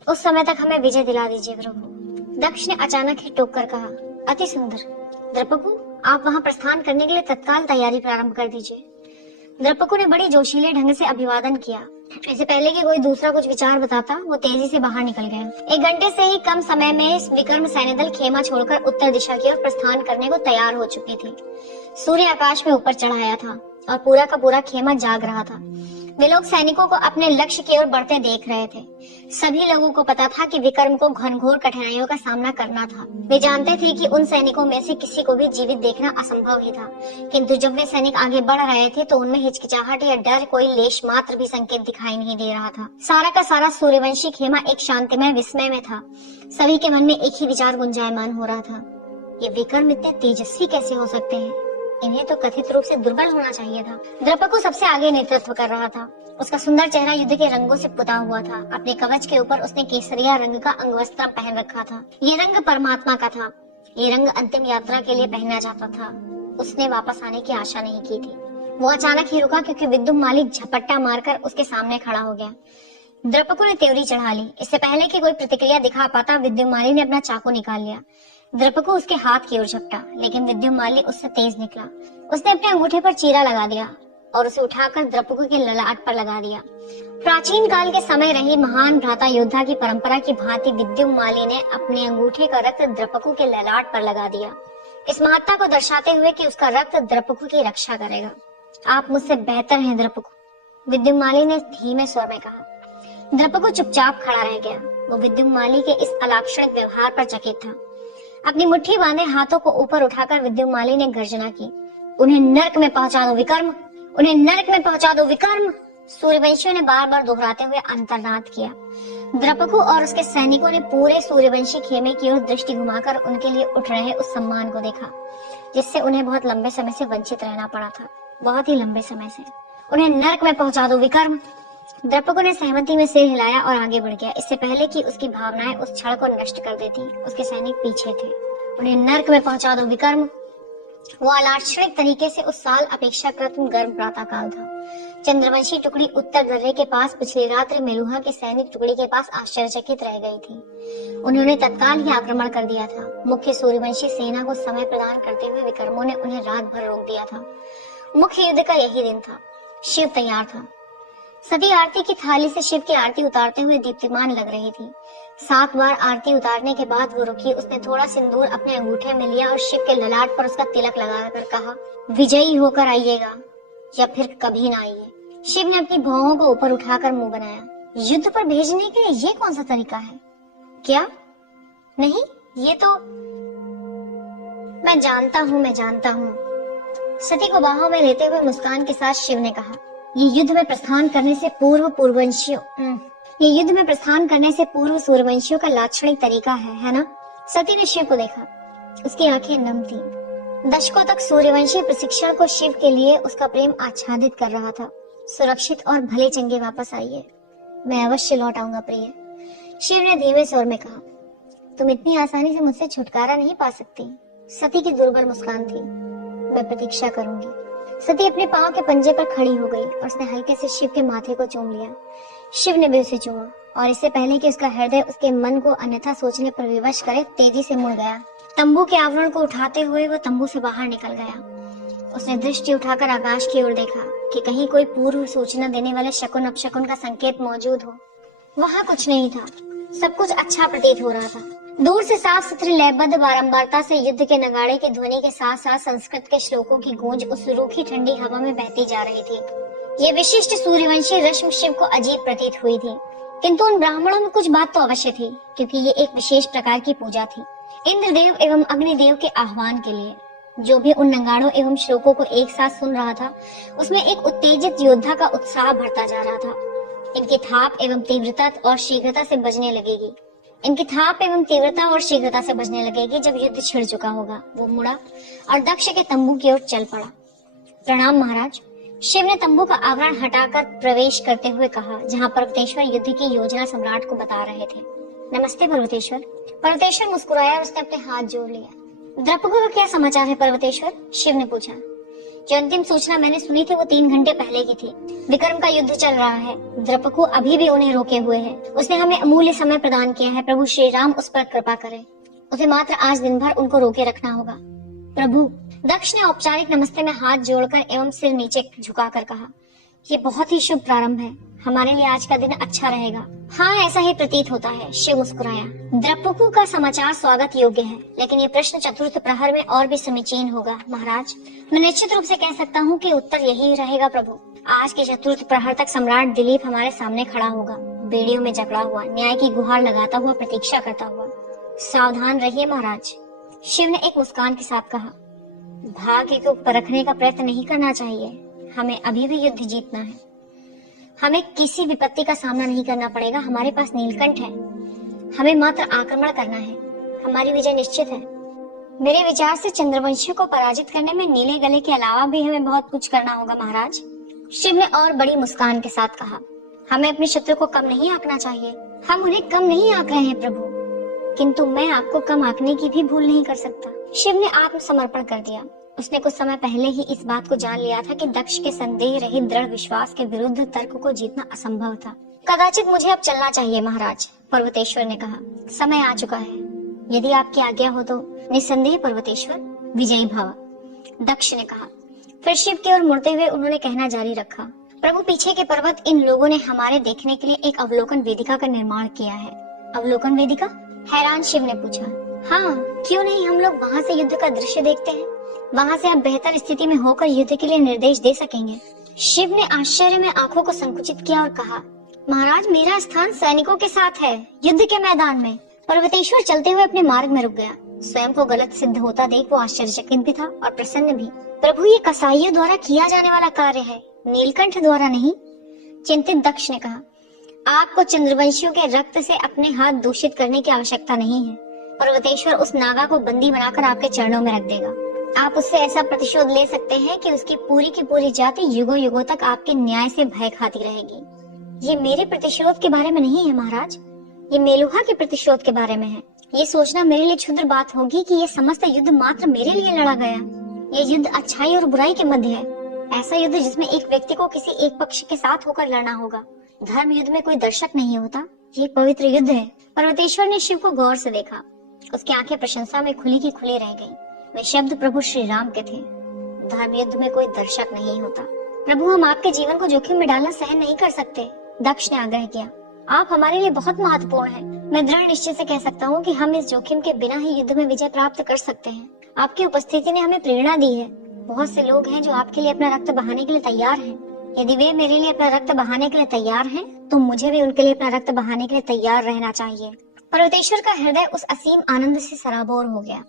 उस समय तक हमें विजय दिला दीजिए प्रभु। दक्ष ने अचानक ही टोक कर कहा। अति सुंदर। द्रपकु, आप वहां प्रस्थान करने के लिए तत्काल तैयारी प्रारंभ कर दीजिए। द्रपकु ने बड़ी जोशीले ढंग से अभिवादन किया। इससे पहले कि कोई दूसरा कुछ विचार बताता, वो तेजी से बाहर निकल गया। 1 घंटे से ही कम समय में विक्रम सैन्य दल खेमा छोड़कर उत्तर दिशा की ओर प्रस्थान करने को तैयार हो चुकी थी। सूर्य आकाश में ऊपर चढ़ आया था और पूरा का पूरा खेमा जाग रहा था। वे लोग सैनिकों को अपने लक्ष्य की ओर बढ़ते देख रहे थे। सभी लोगों को पता था कि विक्रम को घनघोर कठिनाइयों का सामना करना था। वे जानते थे कि उन सैनिकों में से किसी को भी जीवित देखना असंभव ही था, किंतु जब वे सैनिक आगे बढ़ रहे थे तो उनमें हिचकिचाहट या डर कोई लेश मात्र भी संकेत दिखाई नहीं दे रहा था। सारा का सारा सूर्यवंशी खेमा एक शांतिमय विस्मय में था। सभी के मन में एक ही विचार गुंजायमान हो रहा था, ये विक्रम इतने तेजस्वी कैसे हो सकते हैं? इन्हें तो कथित रूप से दुर्बल होना चाहिए था। द्रपकु सबसे आगे नेतृत्व कर रहा था। उसका सुंदर चेहरा युद्ध के रंगों से पुता हुआ था। अपने कवच के ऊपर उसने केसरिया रंग का अंगवस्त्र पहन रखा था। ये रंग परमात्मा का था। ये रंग अंतिम यात्रा के लिए पहना जाता था। उसने वापस आने की आशा नहीं की थी। वो अचानक ही रुका क्योंकि विद्युत माली झपट्टा मारकर उसके सामने खड़ा हो गया। द्रपकु ने त्योरी चढ़ा ली। इससे पहले कि कोई प्रतिक्रिया दिखा पाता, विद्युत माली ने अपना चाकू निकाल लिया। द्रपकु उसके हाथ की ओर झपटा, लेकिन विद्युत माली उससे तेज निकला। उसने अपने अंगूठे पर चीरा लगा दिया और उसे उठाकर द्रपकु के ललाट पर लगा दिया। प्राचीन काल के समय रही महान भ्राता योद्धा की परंपरा की भांति विद्युत माली ने अपने अंगूठे का रक्त द्रपकु के ललाट पर लगा दिया, इस महत्ता को दर्शाते हुए कि उसका रक्त द्रपकु की रक्षा करेगा। आप मुझसे बेहतर हैं द्रपकु, विद्युत माली ने धीमे स्वर में कहा। द्रपकु चुपचाप खड़ा रह गया। वो विद्युत माली के इस अलाक्षणिक व्यवहार पर चकित था। अपनी मुट्ठी बांधे हाथों को ऊपर उठाकर विद्युत माली ने गर्जना की। उन्हें नरक में पहुंचा दो विक्रम, उन्हें नरक में पहुंचा दो विक्रम। सूर्यवंशियों ने बार बार दोहराते हुए अंतर्नाद किया। द्रपकु और उसके सैनिकों ने पूरे सूर्यवंशी खेमे की ओर दृष्टि घुमाकर उनके लिए उठ रहे उस सम्मान को देखा, जिससे उन्हें बहुत लंबे समय से वंचित रहना पड़ा था। बहुत ही लंबे समय से। उन्हें नरक में पहुंचा दो विक्रम। द्रपकु ने सहमति में सिर हिलाया और आगे बढ़ गया। इससे पहले कि उसकी भावनाएं उस क्षण को नष्ट कर देती, उसके सैनिक पीछे थे। उन्हें नरक में पहुंचा दो विक्रम। वो अलाक्षणिक तरीके से उस साल अपेक्षाकृत गर्म प्रातः काल था। चंद्रवंशी टुकड़ी उत्तर दर्रे के पास पिछली रात्रि मेलुहा के सैनिक टुकड़ी के पास आश्चर्यचकित रह गई थी। उन्होंने तत्काल ही आक्रमण कर दिया था। मुख्य सूर्यवंशी सेना को समय प्रदान करते हुए विक्रमों ने उन्हें रात भर रोक दिया था। मुख्य युद्ध का यही दिन था। शिव तैयार था। सती आरती की थाली से शिव की आरती उतारते हुए दीप्तिमान लग रही थी। 7 बार आरती उतारने के बाद वो रुकी। उसने थोड़ा सिंदूर अपने अंगूठे में लिया और शिव के ललाट पर उसका तिलक लगाकर कहा, विजयी होकर आइएगा या फिर कभी ना आइए। शिव ने अपनी भौहों को ऊपर उठाकर मुंह बनाया। युद्ध पर भेजने के लिए ये कौन सा तरीका है? क्या? नहीं, ये तो मैं जानता हूँ। सती को बाहों में लेते हुए मुस्कान के साथ शिव ने कहा, ये युद्ध में प्रस्थान करने से पूर्व सूर्यवंशियों का लाक्षणिक तरीका है ना? सती ने शिव को देखा। उसकी आंखें नम थीं। दशकों तक सूर्यवंशी प्रशिक्षण को शिव के लिए उसका प्रेम आच्छादित कर रहा था। सुरक्षित और भले चंगे वापस आइए, मैं अवश्य लौट आऊंगा प्रिय। शिव ने धीमे स्वर में कहा, तुम इतनी आसानी से मुझसे छुटकारा नहीं पा सकती। सती की दुर्बल मुस्कान थी। मैं प्रतीक्षा करूंगी। सती अपने पांव के पंजे पर खड़ी हो गई और उसने हल्के से शिव के माथे को चूम लिया। शिव ने भी उसे चूमा और इससे पहले कि उसका हृदय उसके मन को अन्यथा सोचने पर विवश करे, तेजी से मुड़ गया। तंबू के आवरण को उठाते हुए वो तंबू से बाहर निकल गया। उसने दृष्टि उठाकर आकाश की ओर देखा कि कहीं कोई पूर्व सूचना देने वाले शकुन अपशकुन का संकेत मौजूद हो। वहां कुछ नहीं था। सब कुछ अच्छा प्रतीत हो रहा था। दूर से साफ सुथरी लयबद्ध बारंबारता से युद्ध के नगाड़े की ध्वनि के साथ साथ संस्कृत के श्लोकों की गूंज उस रूखी ठंडी हवा में बहती जा रही थी। ये विशिष्ट सूर्यवंशी रश्मि शिव को अजीब प्रतीत हुई थी, किंतु उन ब्राह्मणों में कुछ बात तो अवश्य थी, क्योंकि ये एक विशेष प्रकार की पूजा थी, इंद्रदेव एवं अग्निदेव के आह्वान के लिए। जो भी उन नगाड़ों एवं श्लोकों को एक साथ सुन रहा था, उसमें एक उत्तेजित योद्धा का उत्साह बढ़ता जा रहा था। इनकी थाप एवं तीव्रता और शीघ्रता से बजने लगेगी जब युद्ध छिड़ चुका होगा। वो मुड़ा और दक्ष के तंबू की ओर चल पड़ा। प्रणाम महाराज, शिव ने तंबू का आवरण हटाकर प्रवेश करते हुए कहा, जहाँ पर्वतेश्वर युद्ध की योजना सम्राट को बता रहे थे। नमस्ते पर्वतेश्वर। पर्वतेश्वर मुस्कुराया और उसने अपने हाथ जोड़ लिया। द्रपको का क्या समाचार है पर्वतेश्वर? शिव ने पूछा। जो अंतिम सूचना मैंने सुनी थी वो 3 घंटे पहले की थी। विक्रम का युद्ध चल रहा है। द्रपको अभी भी उन्हें रोके हुए है। उसने हमें अमूल्य समय प्रदान किया है। प्रभु श्री राम उस पर कृपा करें। उसे मात्र आज दिन भर उनको रोके रखना होगा। प्रभु, दक्ष ने औपचारिक नमस्ते में हाथ जोड़कर एवं सिर नीचे झुकाकर कहा, ये बहुत ही शुभ प्रारंभ है। हमारे लिए आज का दिन अच्छा रहेगा। हाँ, ऐसा ही प्रतीत होता है। शिव मुस्कुराया। द्रपको का समाचार स्वागत योग्य है, लेकिन ये प्रश्न चतुर्थ प्रहर में और भी समीचीन होगा महाराज। मैं निश्चित रूप से कह सकता हूँ कि उत्तर यही रहेगा प्रभु। आज के चतुर्थ प्रहर तक सम्राट दिलीप हमारे सामने खड़ा होगा, बेड़ियों में जकड़ा हुआ, न्याय की गुहार लगाता हुआ, प्रतीक्षा करता हुआ। सावधान रहिए महाराज, शिव ने एक मुस्कान के साथ कहा। भाग्य को परखने का प्रयत्न नहीं करना चाहिए। हमें अभी भी युद्ध जीतना है। हमें किसी विपत्ति का सामना नहीं करना पड़ेगा। हमारे पास नीलकंठ है। हमें मात्र आक्रमण करना है। हमारी विजय निश्चित है। मेरे विचार से चंद्रवंशियों को पराजित करने में नीले गले के अलावा भी हमें बहुत कुछ करना होगा महाराज। शिव ने और बड़ी मुस्कान के साथ कहा। हमें अपने शत्रु को कम नहीं आंकना चाहिए। हम उन्हें कम नहीं आंक रहे हैं प्रभु, किंतु मैं आपको कम आंकने की भी भूल नहीं कर सकता। शिव ने आत्मसमर्पण कर दिया। उसने कुछ समय पहले ही इस बात को जान लिया था कि दक्ष के संदेह रहित दृढ़ विश्वास के विरुद्ध तर्क को जीतना असंभव था। कदाचित मुझे अब चलना चाहिए महाराज, पर्वतेश्वर ने कहा। समय आ चुका है। यदि आपकी आज्ञा हो तो। निसंदेह पर्वतेश्वर, विजयी भव, दक्ष ने कहा। फिर शिव की ओर मुड़ते हुए उन्होंने कहना जारी रखा, प्रभु, पीछे के पर्वत इन लोगों ने हमारे देखने के लिए एक अवलोकन वेदिका का निर्माण किया है। अवलोकन वेदिका? हैरान शिव ने पूछा। हाँ, क्यों नहीं, हम लोग वहाँ से युद्ध का दृश्य देखते हैं। वहाँ से आप बेहतर स्थिति में होकर युद्ध के लिए निर्देश दे सकेंगे। शिव ने आश्चर्य में आंखों को संकुचित किया और कहा, महाराज, मेरा स्थान सैनिकों के साथ है, युद्ध के मैदान में। पर्वतेश्वर चलते हुए अपने मार्ग में रुक गया। स्वयं को गलत सिद्ध होता देख वो आश्चर्यचकित भी था और प्रसन्न भी। प्रभु, ये कसाईयों द्वारा किया जाने वाला कार्य है, नीलकंठ द्वारा नहीं। चिंतित दक्ष ने कहा, आपको चंद्रवंशियों के रक्त से अपने हाथ दूषित करने की आवश्यकता नहीं है। पर्वतेश्वर उस नागा को बंदी बनाकर आपके चरणों में रख देगा। आप उससे ऐसा प्रतिशोध ले सकते हैं कि उसकी पूरी की पूरी जाति युगों युगों तक आपके न्याय से भय खाती रहेगी। ये मेरे प्रतिशोध के बारे में नहीं है महाराज, ये मेलुहा के प्रतिशोध के बारे में है। ये सोचना मेरे लिए क्षुद्र बात होगी कि ये समस्त युद्ध मात्र मेरे लिए लड़ा गया। ये युद्ध अच्छाई और बुराई के मध्य है। ऐसा युद्ध जिसमें एक व्यक्ति को किसी एक पक्ष के साथ होकर लड़ना होगा। धर्म युद्ध में कोई दर्शक नहीं होता। ये पवित्र युद्ध है। पर्वतेश्वर ने शिव को गौर से देखा। उसकी आंखें प्रशंसा में खुली की खुली रह गईं। वे शब्द प्रभु श्री राम के थे। धर्म युद्ध में कोई दर्शक नहीं होता। प्रभु, हम आपके जीवन को जोखिम में डालना सहन नहीं कर सकते, दक्ष ने आग्रह किया। आप हमारे लिए बहुत महत्वपूर्ण हैं। मैं दृढ़ निश्चय से कह सकता हूँ कि हम इस जोखिम के बिना ही युद्ध में विजय प्राप्त कर सकते हैं। आपकी उपस्थिति ने हमें प्रेरणा दी है। बहुत से लोग हैं जो आपके लिए अपना रक्त बहाने के लिए तैयार हैं। यदि वे मेरे लिए अपना रक्त बहाने के लिए तैयार हैं, तो मुझे भी उनके लिए अपना रक्त बहाने के लिए तैयार रहना चाहिए। पर्वतेश्वर का हृदय उस असीम आनंद से सराबोर हो गया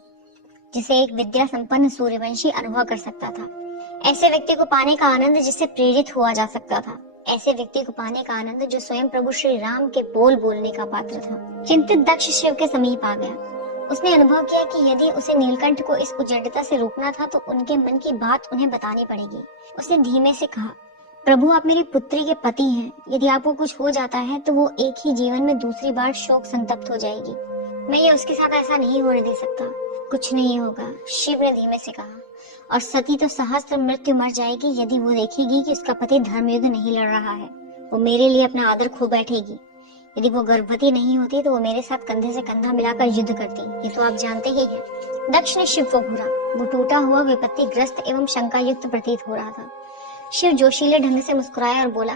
जिसे एक विद्या संपन्न सूर्यवंशी अनुभव कर सकता था। ऐसे व्यक्ति को पाने का आनंद जिससे प्रेरित हुआ जा सकता था, ऐसे व्यक्ति को पाने का आनंद जो स्वयं प्रभु श्री राम के बोल बोलने का पात्र था। चिंतित दक्ष शिव के समीप आ गया। उसने अनुभव किया कि यदि उसे नीलकंठ को इस उजड़ता से रोकना था तो उनके मन की बात उन्हें बतानी पड़ेगी। उसने धीमे से कहा, प्रभु, आप मेरी पुत्री के पति हैं। यदि आपको कुछ हो जाता है तो वो एक ही जीवन में दूसरी बार शोक संतप्त हो जाएगी। मैं ये उसके साथ ऐसा नहीं होने दे सकता। कुछ नहीं होगा, शिव ने धीमे से कहा। और सती तो सहस्त्र मृत्यु मर जाएगी यदि वो देखेगी कि उसका पति धर्मयुद्ध नहीं लड़ रहा है। वो मेरे लिए अपना आदर खो बैठेगी। यदि वो गर्भवती नहीं होती तो वो मेरे साथ कंधे से कंधा मिलाकर युद्ध करती। ये तो आप जानते ही हैं। दक्ष ने शिव को घूरा। वो टूटा हुआ, विपत्तिग्रस्त एवं शंकायुक्त प्रतीत हो रहा था। शिव जोशीले ढंग से मुस्कुराया और बोला,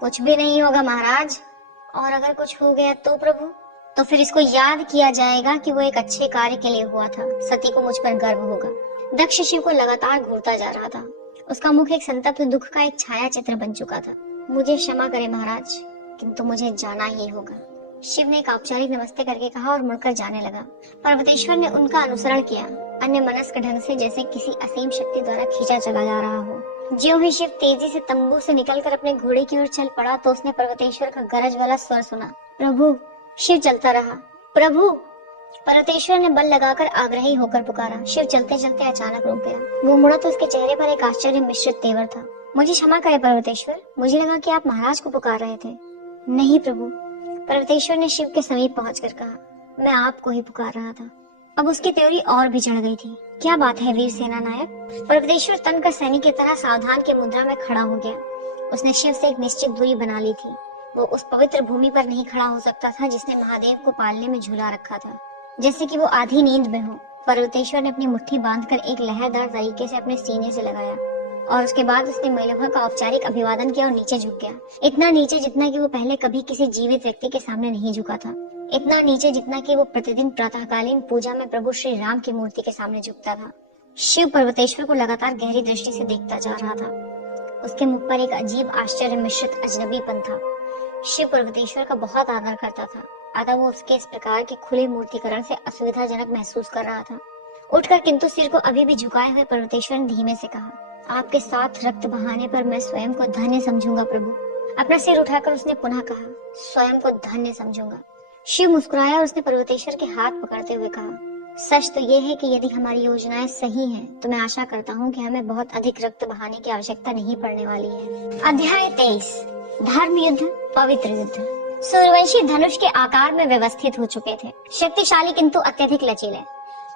कुछ भी नहीं होगा महाराज। और अगर कुछ हो गया तो प्रभु? तो फिर इसको याद किया जाएगा कि वो एक अच्छे कार्य के लिए हुआ था। सती को मुझ पर गर्व होगा। दक्ष शिव को लगातार घूरता जा रहा था। उसका मुख एक संतप्त दुख का एक छाया चित्र बन चुका था। मुझे क्षमा करें महाराज, किंतु मुझे जाना ही होगा, शिव ने एक औपचारिक नमस्ते करके कहा और मुड़कर जाने लगा। पर्वतेश्वर ने उनका अनुसरण किया, अन्य मनस्क ढंग से, जैसे किसी असीम शक्ति द्वारा खींचा चला जा रहा हो। ज्यों ही शिव तेजी से तंबू से निकलकर अपने घोड़े की ओर चल पड़ा तो उसने पर्वतेश्वर का गरज वाला स्वर सुना, प्रभु। शिव चलता रहा। प्रभु, पर्वतेश्वर ने बल लगाकर आग्रही होकर पुकारा। शिव चलते चलते अचानक रुक गया। वो मुड़ा तो उसके चेहरे पर एक आश्चर्य मिश्रित तेवर था। मुझे क्षमा करें पर्वतेश्वर, मुझे लगा कि आप महाराज को पुकार रहे थे। नहीं प्रभु, पर्वतेश्वर ने शिव के समीप पहुंचकर कहा, मैं आपको ही पुकार रहा था। अब उसकी त्योरी और भी चढ़ गई थी। क्या बात है वीर सेना नायक? पर्वतेश्वर तनकर सैनिक की तरह सावधान की मुद्रा में खड़ा हो गया। उसने शिव से एक निश्चित दूरी बना ली थी। वो उस पवित्र भूमि पर नहीं खड़ा हो सकता था जिसने महादेव को पालने में झूला रखा था, जैसे कि वो आधी नींद में हो। पर्वतेश्वर ने अपनी मुट्ठी बांधकर एक लहरदार तरीके से अपने सीने से लगाया और उसके बाद उसने महिलाओं का औपचारिक अभिवादन किया और नीचे झुक गया। इतना नीचे जितना कि वो पहले कभी किसी जीवित व्यक्ति के सामने नहीं झुका था। इतना नीचे जितना कि वो प्रतिदिन प्रातःकालीन पूजा में प्रभु श्री राम की मूर्ति के सामने झुकता था। शिव पर्वतेश्वर को लगातार गहरी दृष्टि से देखता जा रहा था। उसके मुख पर एक अजीब आश्चर्य मिश्रित अजनबीपन था। शिव पर्वतेश्वर का बहुत आदर करता था, अतः वो उसके इस प्रकार के खुले मूर्तिकरण से असुविधाजनक महसूस कर रहा था। उठकर किंतु सिर को अभी भी झुकाए हुए पर्वतेश्वर ने धीमे से कहा, आपके साथ रक्त बहाने पर मैं स्वयं को धन्य समझूंगा प्रभु। अपना सिर उठाकर उसने पुनः कहा, स्वयं को धन्य समझूंगा। शिव मुस्कुराया और उसने पर्वतेश्वर के हाथ पकड़ते हुए कहा, सच तो ये है कि यदि हमारी योजनाएं सही हैं, तो मैं आशा करता हूँ कि हमें बहुत अधिक रक्त बहाने की आवश्यकता नहीं पड़ने वाली है। अध्याय 23, धर्म युद्ध, पवित्र युद्ध। सूर्यवंशी धनुष के आकार में व्यवस्थित हो चुके थे, शक्तिशाली किंतु अत्यधिक लचीले।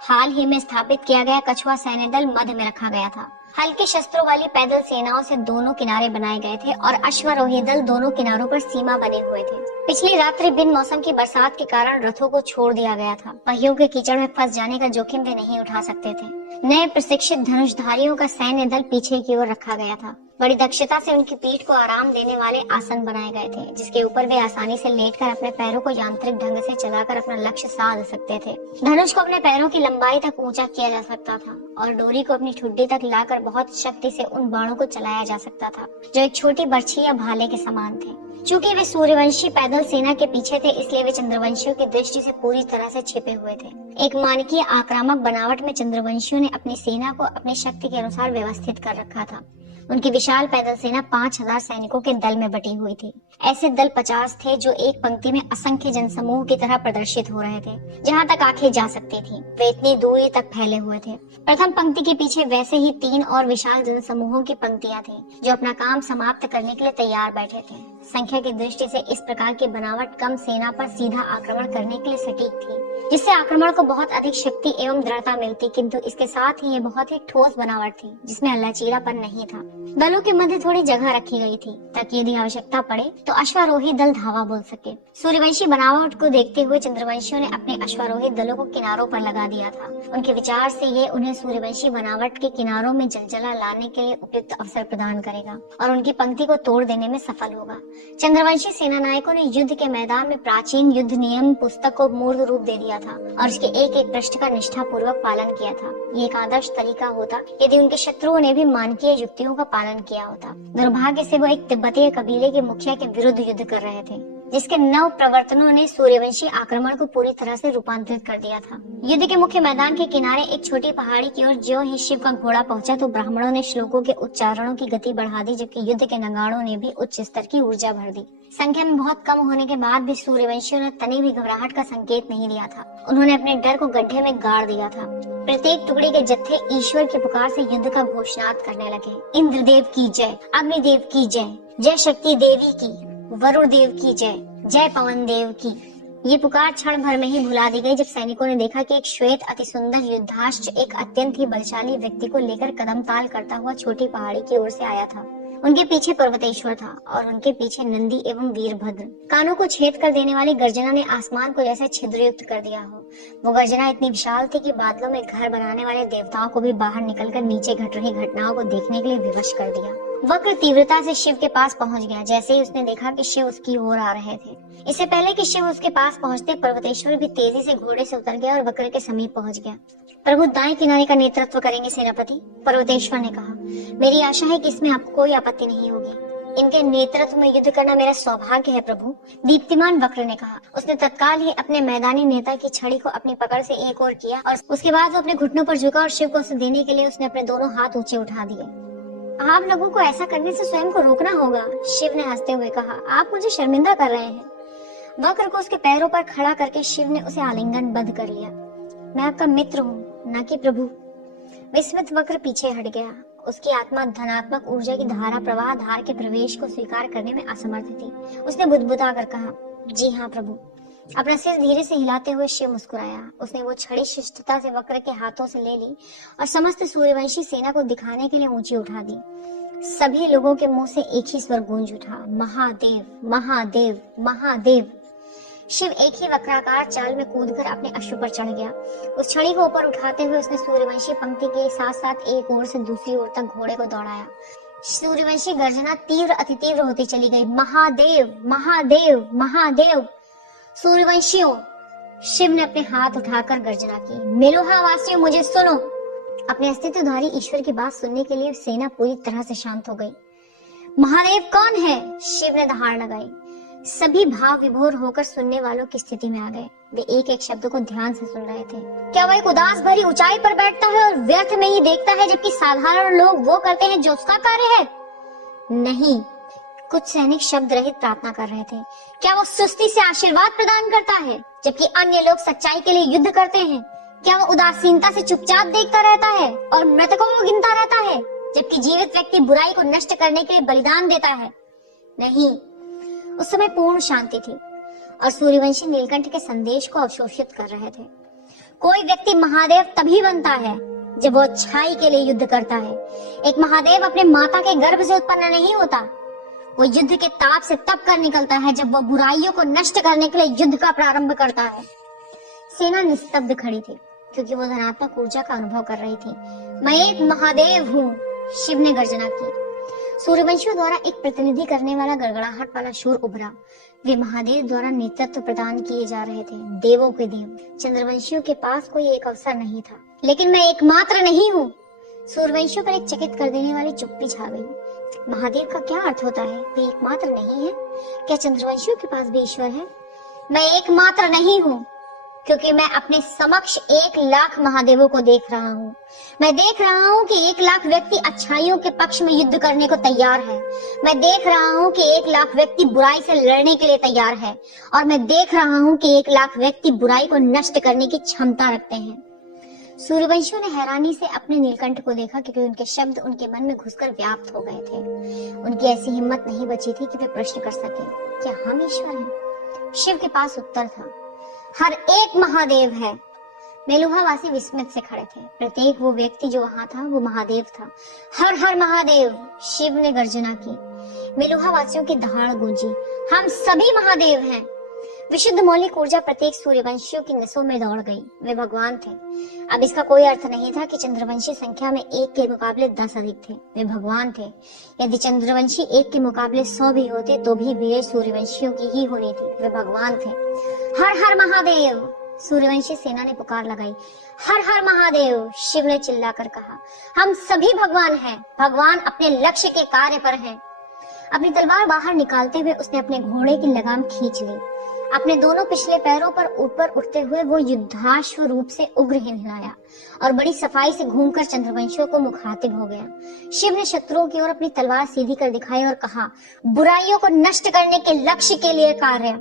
हाल ही में स्थापित किया गया कछुआ सैन्य दल मध्य में रखा गया था। हल्के शस्त्रों वाली पैदल सेनाओं से दोनों किनारे बनाए गए थे और अश्वारोही दल दोनों किनारों पर सीमा बने हुए थे। पिछली रात्रि बिन मौसम की बरसात के कारण रथों को छोड़ दिया गया था। पहियों के कीचड़ में फंस जाने का जोखिम वे नहीं उठा सकते थे। नए प्रशिक्षित धनुषधारियों का सैन्य दल पीछे की ओर रखा गया था। बड़ी दक्षता से उनकी पीठ को आराम देने वाले आसन बनाए गए थे, जिसके ऊपर वे आसानी से लेटकर अपने पैरों को यांत्रिक ढंग से चलाकर अपना लक्ष्य साध सकते थे। धनुष को अपने पैरों की लंबाई तक ऊंचा किया जा सकता था और डोरी को अपनी ठुड्डी तक लाकर बहुत शक्ति से उन बाणों को चलाया जा सकता था, जो एक छोटी बर्छी या भाले के समान थे। चूंकि वे सूर्यवंशी पैदल सेना के पीछे थे, इसलिए वे चंद्रवंशियों की दृष्टि से पूरी तरह से छिपे हुए थे। एक मानकीय आक्रामक बनावट में चंद्रवंशियों ने अपनी सेना को अपनी शक्ति के अनुसार व्यवस्थित कर रखा था। उनकी विशाल पैदल सेना 5000 सैनिकों के दल में बटी हुई थी। ऐसे दल 50 थे जो एक पंक्ति में असंख्य जनसमूह की तरह प्रदर्शित हो रहे थे। जहां तक आंखें जा सकती थी, वे इतनी दूरी तक फैले हुए थे। प्रथम पंक्ति के पीछे वैसे ही 3 और विशाल जनसमूहों की पंक्तियां थी, जो अपना काम समाप्त करने के लिए तैयार बैठे थे। संख्या की दृष्टि से इस प्रकार की बनावट कम सेना पर सीधा आक्रमण करने के लिए सटीक थी, जिससे आक्रमण को बहुत अधिक शक्ति एवं दृढ़ता मिलती, किंतु इसके साथ ही ये बहुत ही ठोस बनावट थी, जिसमें लचीलापन नहीं था। दलों के मध्य थोड़ी जगह रखी गई थी ताकि यदि आवश्यकता पड़े तो अश्वारोही दल धावा बोल सके। सूर्यवंशी बनावट को देखते हुए चंद्रवंशियों ने अपने अश्वारोही दलों को किनारों पर लगा दिया था। उनके विचार से ये उन्हें सूर्यवंशी बनावट के किनारों में जलजला लाने के लिए उपयुक्त अवसर प्रदान करेगा और उनकी पंक्ति को तोड़ देने में सफल होगा। चंद्रवंशी सेना नायकों ने युद्ध के मैदान में प्राचीन युद्ध नियम पुस्तक को मूर्त रूप दे दिया था और उसके एक एक पृष्ठ का निष्ठा पूर्वक पालन किया था। ये एक आदर्श तरीका होता यदि उनके शत्रुओं ने भी मानकीय युक्तियों का पालन किया होता। दुर्भाग्य से वो एक तिब्बतीय कबीले के मुखिया के विरुद्ध युद्ध कर रहे थे, जिसके नव प्रवर्तनों ने सूर्यवंशी आक्रमण को पूरी तरह से रूपांतरित कर दिया था। युद्ध के मुख्य मैदान के किनारे एक छोटी पहाड़ी की ओर ज्यों ही शिव का घोड़ा पहुंचा तो ब्राह्मणों ने श्लोकों के उच्चारणों की गति बढ़ा दी, जबकि युद्ध के नगाड़ों ने भी उच्च स्तर की ऊर्जा भर दी। संख्या में बहुत कम होने के बाद भी सूर्यवंशियों ने तनी भी घबराहट का संकेत नहीं दिया था। उन्होंने अपने डर को गड्ढे में गाड़ दिया था। प्रत्येक टुकड़ी के जत्थे ईश्वर की पुकार से युद्ध का घोषणात करने लगे। इंद्रदेव की जय, अग्निदेव की जय, जय शक्ति देवी की, वरुण देव की जय, जय पवन देव की। ये पुकार क्षण भर में ही भुला दी गई जब सैनिकों ने देखा कि एक श्वेत अति सुंदर युद्धाश्व एक अत्यंत ही बलशाली व्यक्ति को लेकर कदम ताल करता हुआ छोटी पहाड़ी की ओर से आया था। उनके पीछे पर्वतेश्वर था और उनके पीछे नंदी एवं वीरभद्र। कानों को छेद कर देने वाली गर्जना ने आसमान को जैसे छिद्रयुक्त कर दिया हो। वो गर्जना इतनी विशाल थी कि बादलों में घर बनाने वाले देवताओं को भी बाहर निकलकर नीचे घट रही घटनाओं को देखने के लिए विवश कर दिया। वक्र तीव्रता से शिव के पास पहुंच गया जैसे ही उसने देखा कि शिव उसकी ओर आ रहे थे। इससे पहले कि शिव उसके पास पहुंचते, पर्वतेश्वर भी तेजी से घोड़े से उतर गया और वक्र के समीप पहुंच गया। प्रभु दाएं किनारे का नेतृत्व करेंगे सेनापति, पर्वतेश्वर ने कहा। मेरी आशा है कि इसमें आपको कोई आपत्ति नहीं होगी। इनके नेतृत्व में युद्ध करना मेरा सौभाग्य है प्रभु, दीप्तिमान वक्र ने कहा। उसने तत्काल ही अपने मैदानी नेता की छड़ी को अपनी पकड़ से एक ओर किया और उसके बाद वो अपने घुटनों पर झुका और शिव को उसे देने के लिए उसने अपने दोनों हाथ ऊंचे उठा दिए। आप लोगों को ऐसा करने से स्वयं को रोकना होगा, शिव ने हंसते हुए कहा। आप मुझे शर्मिंदा कर रहे हैं। वक्र को उसके पैरों पर खड़ा करके शिव ने उसे आलिंगन बंद कर लिया। मैं आपका मित्र हूँ, न कि प्रभु। विस्मित वक्र पीछे हट गया। उसकी आत्मा धनात्मक ऊर्जा की धारा प्रवाह धार के प्रवेश को स्वीकार करने में असमर्थ थी। उसने बुदबुदा कर कहा, जी हाँ प्रभु। अपना सिर धीरे से हिलाते हुए शिव मुस्कुराया। उसने वो छड़ी शिष्टता से वक्र के हाथों से ले ली और समस्त सूर्यवंशी सेना को दिखाने के लिए ऊंची उठा दी। सभी लोगों के मुंह से एक ही स्वर गूंज उठा, महादेव महादेव महादेव। शिव एक ही वक्राकार चाल में कूदकर अपने अश्व पर चढ़ गया। उस छड़ी को ऊपर उठाते हुए उसने सूर्यवंशी पंक्ति के साथ साथ एक ओर से दूसरी ओर तक घोड़े को दौड़ाया। सूर्यवंशी गर्जना तीव्र अति तीव्र होती चली गई। महादेव महादेव महादेव। सूर्यवंशियों, शिव ने अपने हाथ उठाकर गर्जना की। मेलुहा वासियों, मुझे सुनो। अपने अस्तित्वधारी ईश्वर की बात सुनने के लिए सेना पूरी तरह से शांत हो गई। महादेव कौन है? शिव ने दहाड़ लगाई। सभी भाव विभोर होकर सुनने वालों की स्थिति में आ गए। वे एक एक शब्द को ध्यान से सुन रहे थे। क्या वह एक उदास भरी ऊंचाई पर बैठता है और व्यर्थ में ही देखता है, जबकि साधारण लोग वो करते हैं जो उसका कार्य है? नहीं। कुछ सैनिक शब्द रहित प्रार्थना कर रहे थे। क्या वो सुस्ती से आशीर्वाद प्रदान करता है, जबकि अन्य लोग सच्चाई के लिए युद्ध करते हैं? क्या वो उदासीनता से चुपचाप देखता रहता है और मृतकों को गिनता रहता है, जबकि जीवित व्यक्ति बुराई को नष्ट करने के लिए बलिदान देता है? नहीं। उस समय पूर्ण शांति थी और सूर्यवंशी नीलकंठ के संदेश को अवशोषित कर रहे थे। कोई व्यक्ति महादेव तभी बनता है जब वो अच्छाई के लिए युद्ध करता है। एक महादेव अपने माता के गर्भ से उत्पन्न नहीं होता। वो युद्ध के ताप से तब कर निकलता है जब वो बुराइयों को नष्ट करने के लिए युद्ध का प्रारंभ करता है। सेना निस्तब्ध खड़ी थी क्योंकि वो धनात्मक ऊर्जा का अनुभव कर रही थी। मैं एक महादेव हूँ, शिव ने गर्जना की। सूर्यवंशियों द्वारा एक प्रतिनिधि करने वाला गड़गड़ाहट वाला शोर उभरा। वे महादेव द्वारा नेतृत्व प्रदान किए जा रहे थे, देवों के देव। चंद्रवंशियों के पास कोई एक अवसर नहीं था। लेकिन मैं एकमात्र नहीं हूँ। सूर्यवंशियों पर एक चकित कर देने वाली चुप्पी छा गई। महादेव का क्या अर्थ होता है? वे एकमात्र नहीं है। क्या चंद्रवंशियों के पास भी ईश्वर है? मैं एकमात्र नहीं हूँ क्योंकि मैं अपने समक्ष 1,00,000 महादेवों को देख रहा हूँ। मैं देख रहा हूँ कि 1,00,000 व्यक्ति अच्छाइयों के पक्ष में युद्ध करने को तैयार है। मैं देख रहा हूँ कि 1,00,000 व्यक्ति बुराई से लड़ने के लिए तैयार है और मैं देख रहा हूँ कि 1,00,000 व्यक्ति बुराई को नष्ट करने की क्षमता रखते हैं। सूर्यवंशियों ने हैरानी से अपने नीलकंठ को देखा क्योंकि उनके शब्द उनके मन में घुसकर व्याप्त हो गए थे। उनकी ऐसी हिम्मत नहीं बची थी कि वे प्रश्न कर सके, क्या हम ईश्वर हैं? शिव के पास उत्तर था, हर एक महादेव है। मेलुहावासी विस्मित से खड़े थे। प्रत्येक वो व्यक्ति जो वहां था वो महादेव था। हर हर महादेव, शिव ने गर्जना की। मेलुहावासियों की दहाड़ गूंजी, हम सभी महादेव हैं। विशुद्ध मौलिक ऊर्जा प्रत्येक सूर्यवंशियों की नसों में दौड़ गई। वे भगवान थे। अब इसका कोई अर्थ नहीं था कि चंद्रवंशी संख्या में 1 के मुकाबले 10 अधिक थे। वे भगवान थे। यदि चंद्रवंशी 1 के मुकाबले 100 भी होते तो भी वीर सूर्यवंशियों की ही होनी थी। वे भगवान थे। हर हर महादेव, सूर्यवंशी सेना ने पुकार लगाई। हर हर महादेव, शिव ने चिल्लाकर कहा। हम सभी भगवान हैं। भगवान अपने लक्ष्य के कार्य पर हैं। अपनी तलवार बाहर निकालते हुए उसने अपने घोड़े की लगाम खींच ली। अपने दोनों पिछले पैरों पर ऊपर उठते हुए वो युद्धाश्व रूप से उग्र हिलाया और बड़ी सफाई से घूमकर चंद्रवंशियों को मुखातिब हो गया। शिव ने शत्रुओं की ओर अपनी तलवार सीधी कर दिखाई और कहा, बुराइयों को नष्ट करने के लक्ष्य के लिए कार्य।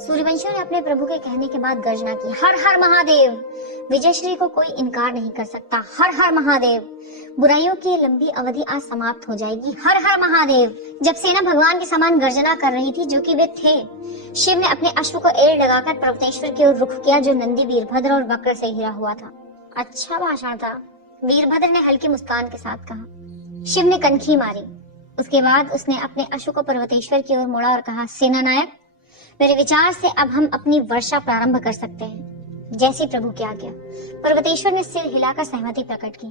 सूर्यवंशियों ने अपने प्रभु के कहने के बाद गर्जना की। हर हर महादेव, विजयश्री को कोई इनकार नहीं कर सकता। हर हर महादेव, बुराइयों की लंबी अवधि आज समाप्त हो जाएगी। हर हर महादेव। जब सेना भगवान के समान गर्जना कर रही थी, जो कि वे थे, शिव ने अपने अश्व को एड़ लगाकर पर्वतेश्वर की ओर रुख किया, जो नंदी, वीरभद्र और वक्र से घिरा हुआ था। अच्छा भाषण था, वीरभद्र ने हल्की मुस्कान के साथ कहा। शिव ने कनखी मारी। उसके बाद उसने अपने अश्व को पर्वतेश्वर की ओर मोड़ा और कहा, सेना नायक, मेरे विचार से अब हम अपनी वर्षा प्रारंभ कर सकते हैं। जैसी प्रभु की आज्ञा। पर्वतेश्वर ने सिर हिलाकर सहमति प्रकट की।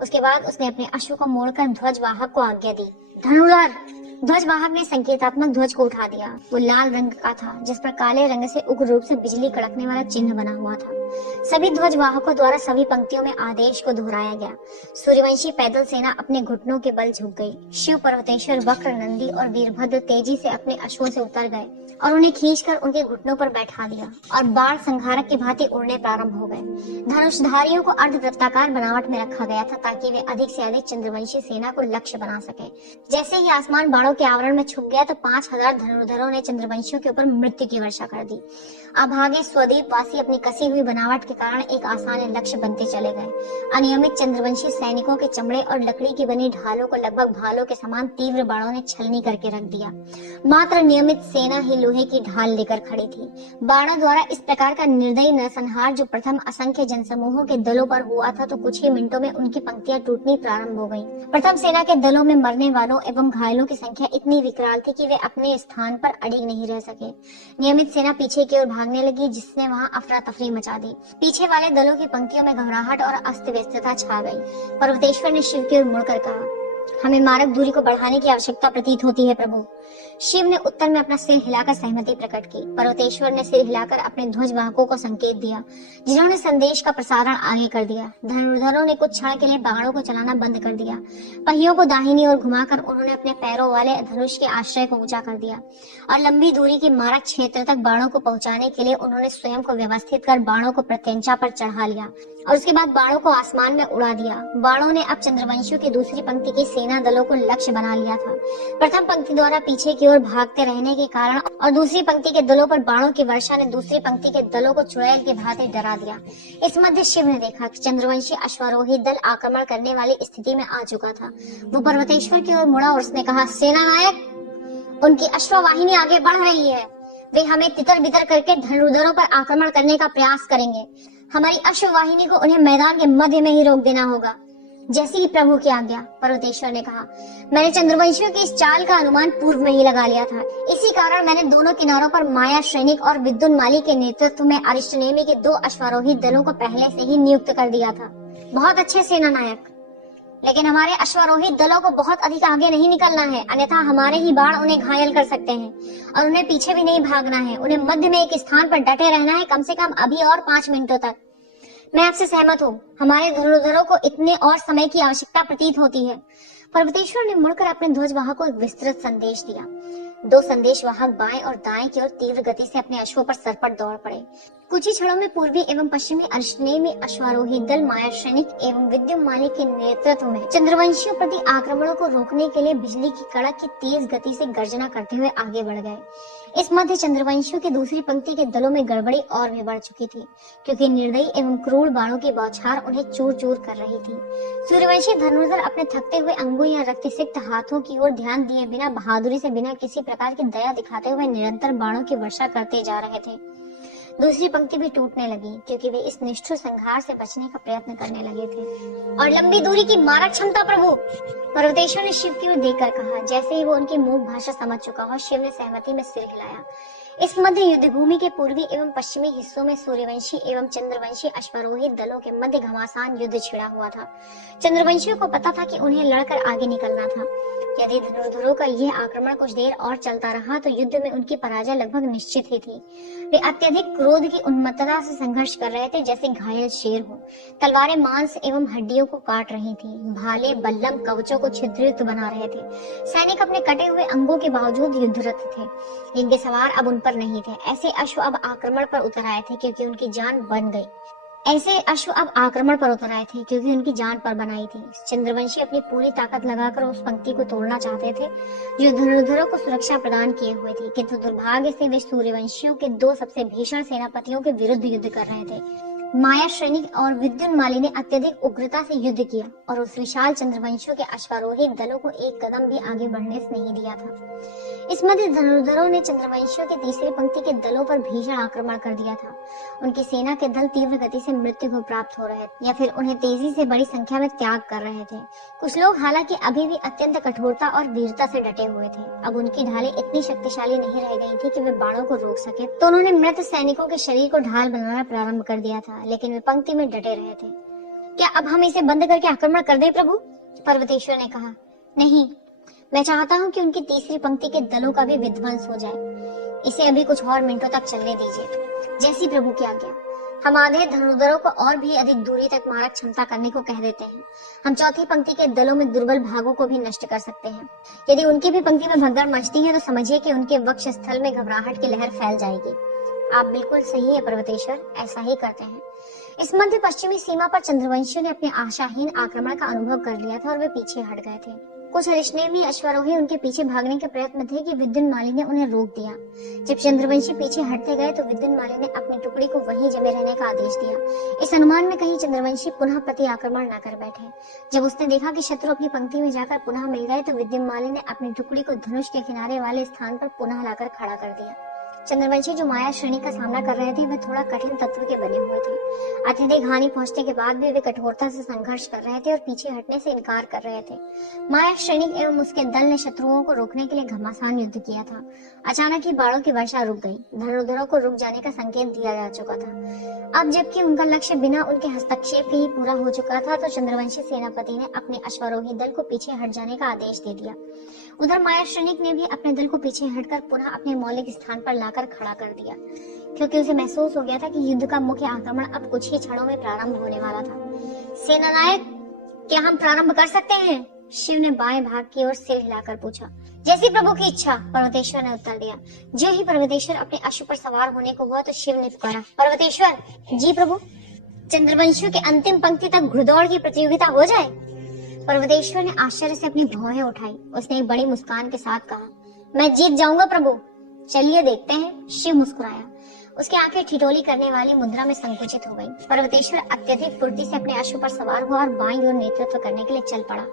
उसके बाद उसने अपने अश्व को मोड़कर ध्वजवाहक को आज्ञा दी। धनुर्धर। ध्वजवाहक ने संकेतात्मक ध्वज को उठा दिया। वो लाल रंग का था, जिस पर काले रंग से उग्र रूप से बिजली कड़कने वाला चिन्ह बना हुआ था। सभी ध्वजवाहकों द्वारा सभी पंक्तियों में आदेश को दोहराया गया। सूर्यवंशी पैदल सेना अपने घुटनों के बल झुक गई। शिव, पर्वतेश्वर, वक्र, नंदी और वीरभद्र तेजी से अपने अश्वों से उतर गए और उन्हें खींचकर उनके घुटनों पर बैठा दिया और बाण संहारक की भांति उड़ने प्रारंभ हो गए। धनुषधारियों को अर्धवृत्ताकार बनावट में रखा गया था ताकि वे अधिक से अधिक चंद्रवंशी सेना को लक्ष्य बना सके। जैसे ही आसमान बाणों के आवरण में छुप गया तो 5000 धनुर्धरों ने चंद्रवंशियों के ऊपर मृत्यु की वर्षा कर दी। अभागे स्वदीप वासी अपनी कसी हुई बनावट के कारण एक आसान लक्ष्य बनते चले गए। अनियमित चंद्रवंशी सैनिकों के चमड़े और लकड़ी की बनी ढालों को लगभग भालों के समान तीव्र बाणों ने छलनी करके रख दिया। मात्र नियमित सेना ही लोहे की ढाल लेकर खड़ी थी। बाणों द्वारा इस प्रकार का निर्दयी नरसंहार जो प्रथम असंख्य जनसमूहों के दलों पर हुआ था, तो कुछ ही मिनटों में उनकी पंक्तियां टूटनी प्रारंभ हो गईं। प्रथम सेना के दलों में मरने वालों एवं घायलों की संख्या इतनी विकराल थी कि वे अपने स्थान पर अड़िग नहीं रह सके। नियमित सेना पीछे की ओर भागने लगी, जिसने वहां अफरा तफरी मचा दी। पीछे वाले दलों की पंक्तियों में घबराहट और अस्त व्यस्तता छा गई। पर्वतेश्वर ने शिव की ओर मुड़कर कहा, हमें मारक दूरी को बढ़ाने की आवश्यकता प्रतीत होती है प्रभु। शिव ने उत्तर में अपना सिर हिलाकर सहमति प्रकट की। पर्वतेश्वर ने सिर हिलाकर अपने ध्वजवाहकों को संकेत दिया, जिन्होंने संदेश का प्रसारण आगे कर दिया। धनुर्धरों ने कुछ क्षण के लिए बाणों को चलाना बंद कर दिया। पहियों को दाहिनी ओर घुमाकर उन्होंने अपने पैरों वाले धनुष के आश्रय को ऊंचा कर दिया और लंबी दूरी के मारक क्षेत्र तक बाणों को पहुंचाने के लिए उन्होंने स्वयं को व्यवस्थित कर बाणों को प्रत्यंचा पर चढ़ा लिया और उसके बाद बाणों को आसमान में उड़ा दिया। बाणों ने अब चंद्रवंशियों की दूसरी पंक्ति की सेना दलों को लक्ष्य बना लिया था। प्रथम पंक्ति द्वारा पीछे की ओर भागते रहने के कारण और दूसरी पंक्ति के दलों पर बाणों की वर्षा ने दूसरी पंक्ति के दलों को चुड़ैल के भांति डरा दिया। इस मध्य शिव ने देखा कि चंद्रवंशी अश्वारोही दल आक्रमण करने वाली स्थिति में आ चुका था। वो पर्वतेश्वर की ओर मुड़ा और उसने कहा, सेना नायक, उनकी अश्ववाहिनी आगे बढ़ रही है। वे हमें तितर बितर करके धनुर्धरों पर आक्रमण करने का प्रयास करेंगे। हमारी अश्ववाहिनी को उन्हें मैदान के मध्य में ही रोक देना होगा। जैसी ही प्रभु की आज्ञा, पर्वतेश्वर ने कहा। मैंने चंद्रवंशियों की इस चाल का अनुमान पूर्व में ही लगा लिया था। इसी कारण मैंने दोनों किनारों पर माया सैनिक और विद्युन्माली के नेतृत्व में अरिष्टनेमी के 2 अश्वारोही दलों को पहले से ही नियुक्त कर दिया था। बहुत अच्छे सेना नायक, लेकिन हमारे अश्वारोही दलों को बहुत अधिक आगे नहीं निकलना है, अन्यथा हमारे ही बाण उन्हें घायल कर सकते हैं और उन्हें पीछे भी नहीं भागना है। उन्हें मध्य में एक स्थान पर डटे रहना है, कम से कम अभी और 5 मिनटों तक। मैं आपसे सहमत हूँ। हमारे धनुर्धरों को इतने और समय की आवश्यकता प्रतीत होती है। पर्वतेश्वर ने मुड़कर अपने ध्वजवाहक को एक विस्तृत संदेश दिया। 2 संदेशवाहक बाएं और दाएं की ओर तीव्र गति से अपने अश्वों पर सरपट दौड़ पड़े। कुछ ही क्षणों में पूर्वी एवं पश्चिमी अरिष्टनेमी अश्वारोही दल माया सैनिक एवं विद्युन्माली के नेतृत्व में चंद्रवंशियों प्रति आक्रमणों को रोकने के लिए बिजली की कड़क की तेज गति से गर्जना करते हुए आगे बढ़ गए। इस मध्य चंद्रवंशियों की दूसरी पंक्ति के दलों में गड़बड़ी और भी बढ़ चुकी थी, क्योंकि निर्दयी एवं क्रूर बाणों की बौछार उन्हें चूर चूर कर रही थी। सूर्यवंशी धनुर्धर अपने थकते हुए अंगों या रक्तसिक्त हाथों की ओर ध्यान दिए बिना बहादुरी से बिना किसी प्रकार की दया दिखाते हुए निरंतर बाणों की वर्षा करते जा रहे थे। दूसरी पंक्ति भी टूटने लगी क्योंकि वे इस निष्ठुर संहार से बचने का प्रयत्न करने लगे थे। और लंबी दूरी की मारक क्षमता प्रभु, पर्वतेश्वर ने शिव की ओर देखकर कहा। जैसे ही वो उनकी मूक भाषा समझ चुका हो, शिव ने सहमति में सिर हिलाया। इस मध्य युद्ध भूमि के पूर्वी एवं पश्चिमी हिस्सों में सूर्यवंशी एवं चंद्रवंशी अश्वारोही दलों के मध्य घमासान युद्ध छिड़ा हुआ था। चंद्रवंशियों को पता था कि उन्हें लड़कर आगे निकलना था। यदि धनुर्धरों का यह आक्रमण कुछ देर और चलता रहा तो युद्ध में उनकी पराजय लगभग निश्चित ही थी। वे अत्यधिक क्रोध की उन्मत्तता से संघर्ष कर रहे थे, जैसे घायल शेर हो। तलवारें मांस एवं हड्डियों को काट रही थी, भाले बल्लम कवचों को छिद्रित बना रहे थे। सैनिक अपने कटे हुए अंगों के बावजूद युद्धरत थे। जिनके सवार अब उन पर नहीं थे, ऐसे अश्व अब आक्रमण पर उतर आए थे क्योंकि उनकी जान बन गई। उनकी जान पर बनाई थी। चंद्रवंशी अपनी पूरी ताकत लगाकर उस पंक्ति को तोड़ना चाहते थे जो धनुर्धरों को सुरक्षा प्रदान किए हुए थी, किंतु दुर्भाग्य से वे सूर्यवंशियों के दो सबसे भीषण सेनापतियों के विरुद्ध युद्ध कर रहे थे। माया श्रेणिक और विद्युन्माली ने अत्यधिक उग्रता से युद्ध किया और उस विशाल चंद्रवंशियों के अश्वारोही दलों को एक कदम भी आगे बढ़ने से नहीं दिया था। इस मध्य धनुर्धरों ने चंद्रवंशियों के तीसरी पंक्ति के दलों पर भीषण आक्रमण कर दिया था। उनकी सेना के दल तीव्र गति से मृत्यु को प्राप्त हो रहे या फिर उन्हें तेजी से बड़ी संख्या में त्याग कर रहे थे। कुछ लोग हालांकि अभी भी अत्यंत कठोरता और वीरता से डटे हुए थे। अब उनकी ढालें इतनी शक्तिशाली नहीं रह गई थी कि वे बाणों को रोक सके, तो उन्होंने मृत सैनिकों के शरीर को ढाल बनाना प्रारंभ कर दिया था, लेकिन वे पंक्ति में डटे रहे थे। क्या अब हम इसे बंद करके आक्रमण कर दें प्रभु? पर्वतेश्वर ने कहा। नहीं, मैं चाहता हूँ कि उनकी तीसरी पंक्ति के दलों का भी विध्वंस हो जाए। इसे अभी कुछ और मिनटों तक चलने दीजिए, जैसी प्रभु की आज्ञा। हम आधे धनुर्धरों को और भी अधिक दूरी तक मारक क्षमता करने को कह देते हैं। हम चौथी पंक्ति के दलों में दुर्बल भागों को भी नष्ट कर सकते हैं। यदि उनकी भी पंक्ति में भगदड़ मचती है तो समझिए कि उनके वक्ष स्थल में घबराहट की लहर फैल जाएगी। आप बिल्कुल सही है पर्वतेश्वर, ऐसा ही करते हैं। इस मध्य पश्चिमी सीमा पर चंद्रवंशियों ने अपने आशाहीन आक्रमण का अनुभव कर लिया था और वे पीछे हट गए थे। कुछ अरिष्टेमी अश्वारोही उनके पीछे भागने के प्रयत्न थे कि विद्युन्माली ने उन्हें रोक दिया। जब चंद्रवंशी पीछे हटते गए तो विद्युन्माली ने अपनी टुकड़ी को वहीं जमे रहने का आदेश दिया, इस अनुमान में कहीं चंद्रवंशी पुनः प्रति आक्रमण न कर बैठे। जब उसने देखा कि शत्रु अपनी पंक्ति में जाकर पुनः मिल गए तो विद्युन्माली ने अपनी टुकड़ी को धनुष के किनारे वाले स्थान पर पुनः लाकर खड़ा कर दिया। चंद्रवंशी जो माया श्रेणी का सामना कर रहे थे वे थोड़ा कठिन तत्व के बने हुए थे। अत्यधिक हानि पहुंचने के बाद भी वे कठोरता से संघर्ष कर रहे थे और पीछे हटने से इनकार कर रहे थे। माया श्रेणी एवं उसके दल ने शत्रुओं को रोकने के लिए घमासान युद्ध किया था। अचानक ही बाणों की वर्षा रुक गई। धनुर्धरों को रुक जाने का संकेत दिया जा चुका था। अब जबकि उनका लक्ष्य बिना उनके हस्तक्षेप के ही पूरा हो चुका था तो चंद्रवंशी सेनापति ने अपने अश्वारोही दल को पीछे हट जाने का आदेश दे दिया। उधर माया श्रेणिक ने भी अपने दल को पीछे हटकर पुनः अपने मौलिक स्थान पर लाकर खड़ा कर दिया, क्योंकि उसे महसूस हो गया था कि युद्ध का मुख्य आक्रमण अब कुछ ही क्षणों में प्रारंभ होने वाला था। सेनानायक, क्या हम प्रारंभ कर सकते हैं? शिव ने बाएं भाग की ओर सिर हिलाकर पूछा। जैसी प्रभु की इच्छा, पर्वतेश्वर ने उत्तर दिया। जो ही पर्वतेश्वर अपने अश्व पर सवार होने को हुआ तो शिव ने पुकारा, पर्वतेश्वर। जी प्रभु। चंद्रवंशियों के अंतिम पंक्ति तक घुड़दौड़ की प्रतियोगिता हो जाए। पर्वतेश्वर ने आश्चर्य से अपनी भौहें उठाई। उसने एक बड़ी मुस्कान के साथ कहा, मैं जीत जाऊंगा प्रभु। चलिए देखते हैं। शिव मुस्कुराया। उसकी आंखें ठिठोली करने वाली मुद्रा में संकुचित हो गई। पर्वतेश्वर अत्यधिक फुर्ती से अपने अश्व पर सवार हुआ और बाईं ओर नेतृत्व करने के लिए चल पड़ा।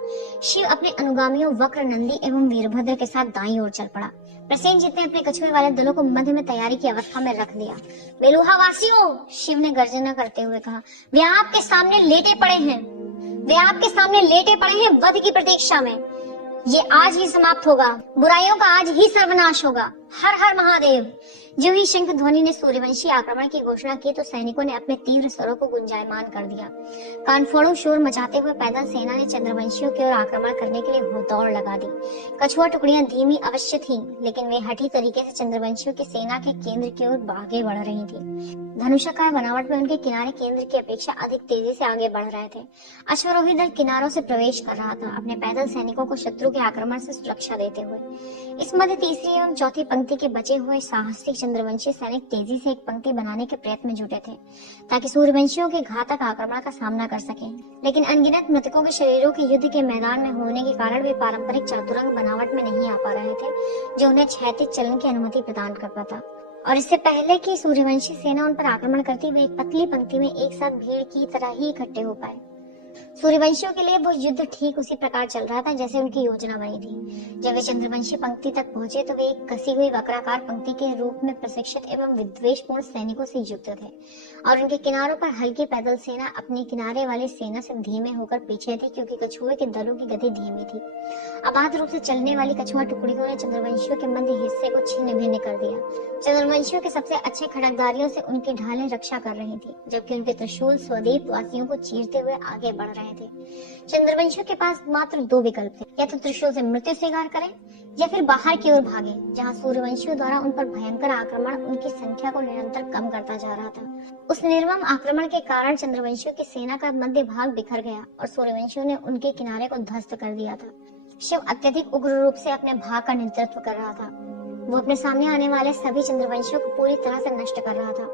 शिव अपने अनुगामियों वक्र नंदी एवं वीरभद्र के साथ दाईं ओर चल पड़ा। प्रसेनजीत ने अपने कछुए वाले दलों को मध्य में तैयारी की अवस्था में रख दिया। बेलुहा वासियों, शिव ने गर्जना करते हुए कहा, वे आपके सामने लेटे पड़े हैं। वे आपके सामने लेटे पड़े हैं वध की प्रतीक्षा में। ये आज ही समाप्त होगा। बुराइयों का आज ही सर्वनाश होगा। हर हर महादेव। जो ही शंख ध्वनि ने सूर्यवंशी आक्रमण की घोषणा की तो सैनिकों ने अपने तीव्र स्वरों को गुंजायमान कर दिया। कानफोड़ों शोर मचाते हुए पैदल सेना ने चंद्रवंशियों की ओर आक्रमण करने के लिए दौड़ लगा दी। कछुआ टुकड़ियां धीमी अवश्य थीं, लेकिन वे हठी तरीके से चंद्रवंशियों की सेना के केंद्र की ओर आगे बढ़ रही थी। धनुषाकार बनावट में उनके किनारे केंद्र की अपेक्षा अधिक तेजी से आगे बढ़ रहे थे। अश्वारोही दल किनारों से प्रवेश कर रहा था, अपने पैदल सैनिकों को शत्रु के आक्रमण से सुरक्षा देते हुए। इस मध्य तीसरी एवं चौथी पंक्ति के बचे हुए साहसिक चंद्रवंशी सैनिक तेजी से एक पंक्ति बनाने के प्रयत्न में जुटे थे, ताकि सूर्यवंशियों के घातक आक्रमण का सामना कर सकें। लेकिन अनगिनत मृतकों के शरीरों के युद्ध के मैदान में होने के कारण वे पारंपरिक चातुरंग बनावट में नहीं आ पा रहे थे, जो उन्हें क्षैतिज चलन की अनुमति प्रदान करता था। और इससे पहले कि सूर्यवंशी सेना उन पर आक्रमण करती, वे एक पतली पंक्ति में एक साथ भीड़ की तरह ही इकट्ठे हो पाए। सूर्यवंशियों के लिए वो युद्ध ठीक उसी प्रकार चल रहा था जैसे उनकी योजना बनी थी। जब वे चंद्रवंशी पंक्ति तक पहुंचे तो वे एक कसी हुई वक्राकार पंक्ति के रूप में प्रशिक्षित एवं विद्वेषपूर्ण सैनिकों से युक्त थे और उनके किनारों पर हल्की पैदल सेना अपनी किनारे वाली सेना से धीमे होकर पीछे थी, क्योंकि कछुए के दलों की गति धीमी थी। अबाध रूप से चलने वाली कछुआ टुकड़ियों ने चंद्रवंशियों के मध्य हिस्से को छिन्न भिन्न कर दिया। चंद्रवंशियों के सबसे अच्छे खड़कधारियों से उनकी ढालें रक्षा कर रही थी, जबकि उनके त्रिशूल स्वद्वीप वासियों को चीरते हुए आगे बढ़ रहे थे। चंद्रवंशियों के पास मात्र दो विकल्प थे, या तो त्रिशूल से मृत्यु स्वीकार करें या फिर बाहर की ओर भागे, जहां सूर्यवंशियों द्वारा उन पर भयंकर आक्रमण उनकी संख्या को निरंतर कम करता जा रहा था। उस निर्मम आक्रमण के कारण चंद्रवंशियों की सेना का मध्य भाग बिखर गया और सूर्यवंशियों ने उनके किनारे को ध्वस्त कर दिया था। शिव अत्यधिक उग्र रूप से अपने भाग का नेतृत्व कर रहा था। वो अपने सामने आने वाले सभी चंद्रवंशियों को पूरी तरह से नष्ट कर रहा था।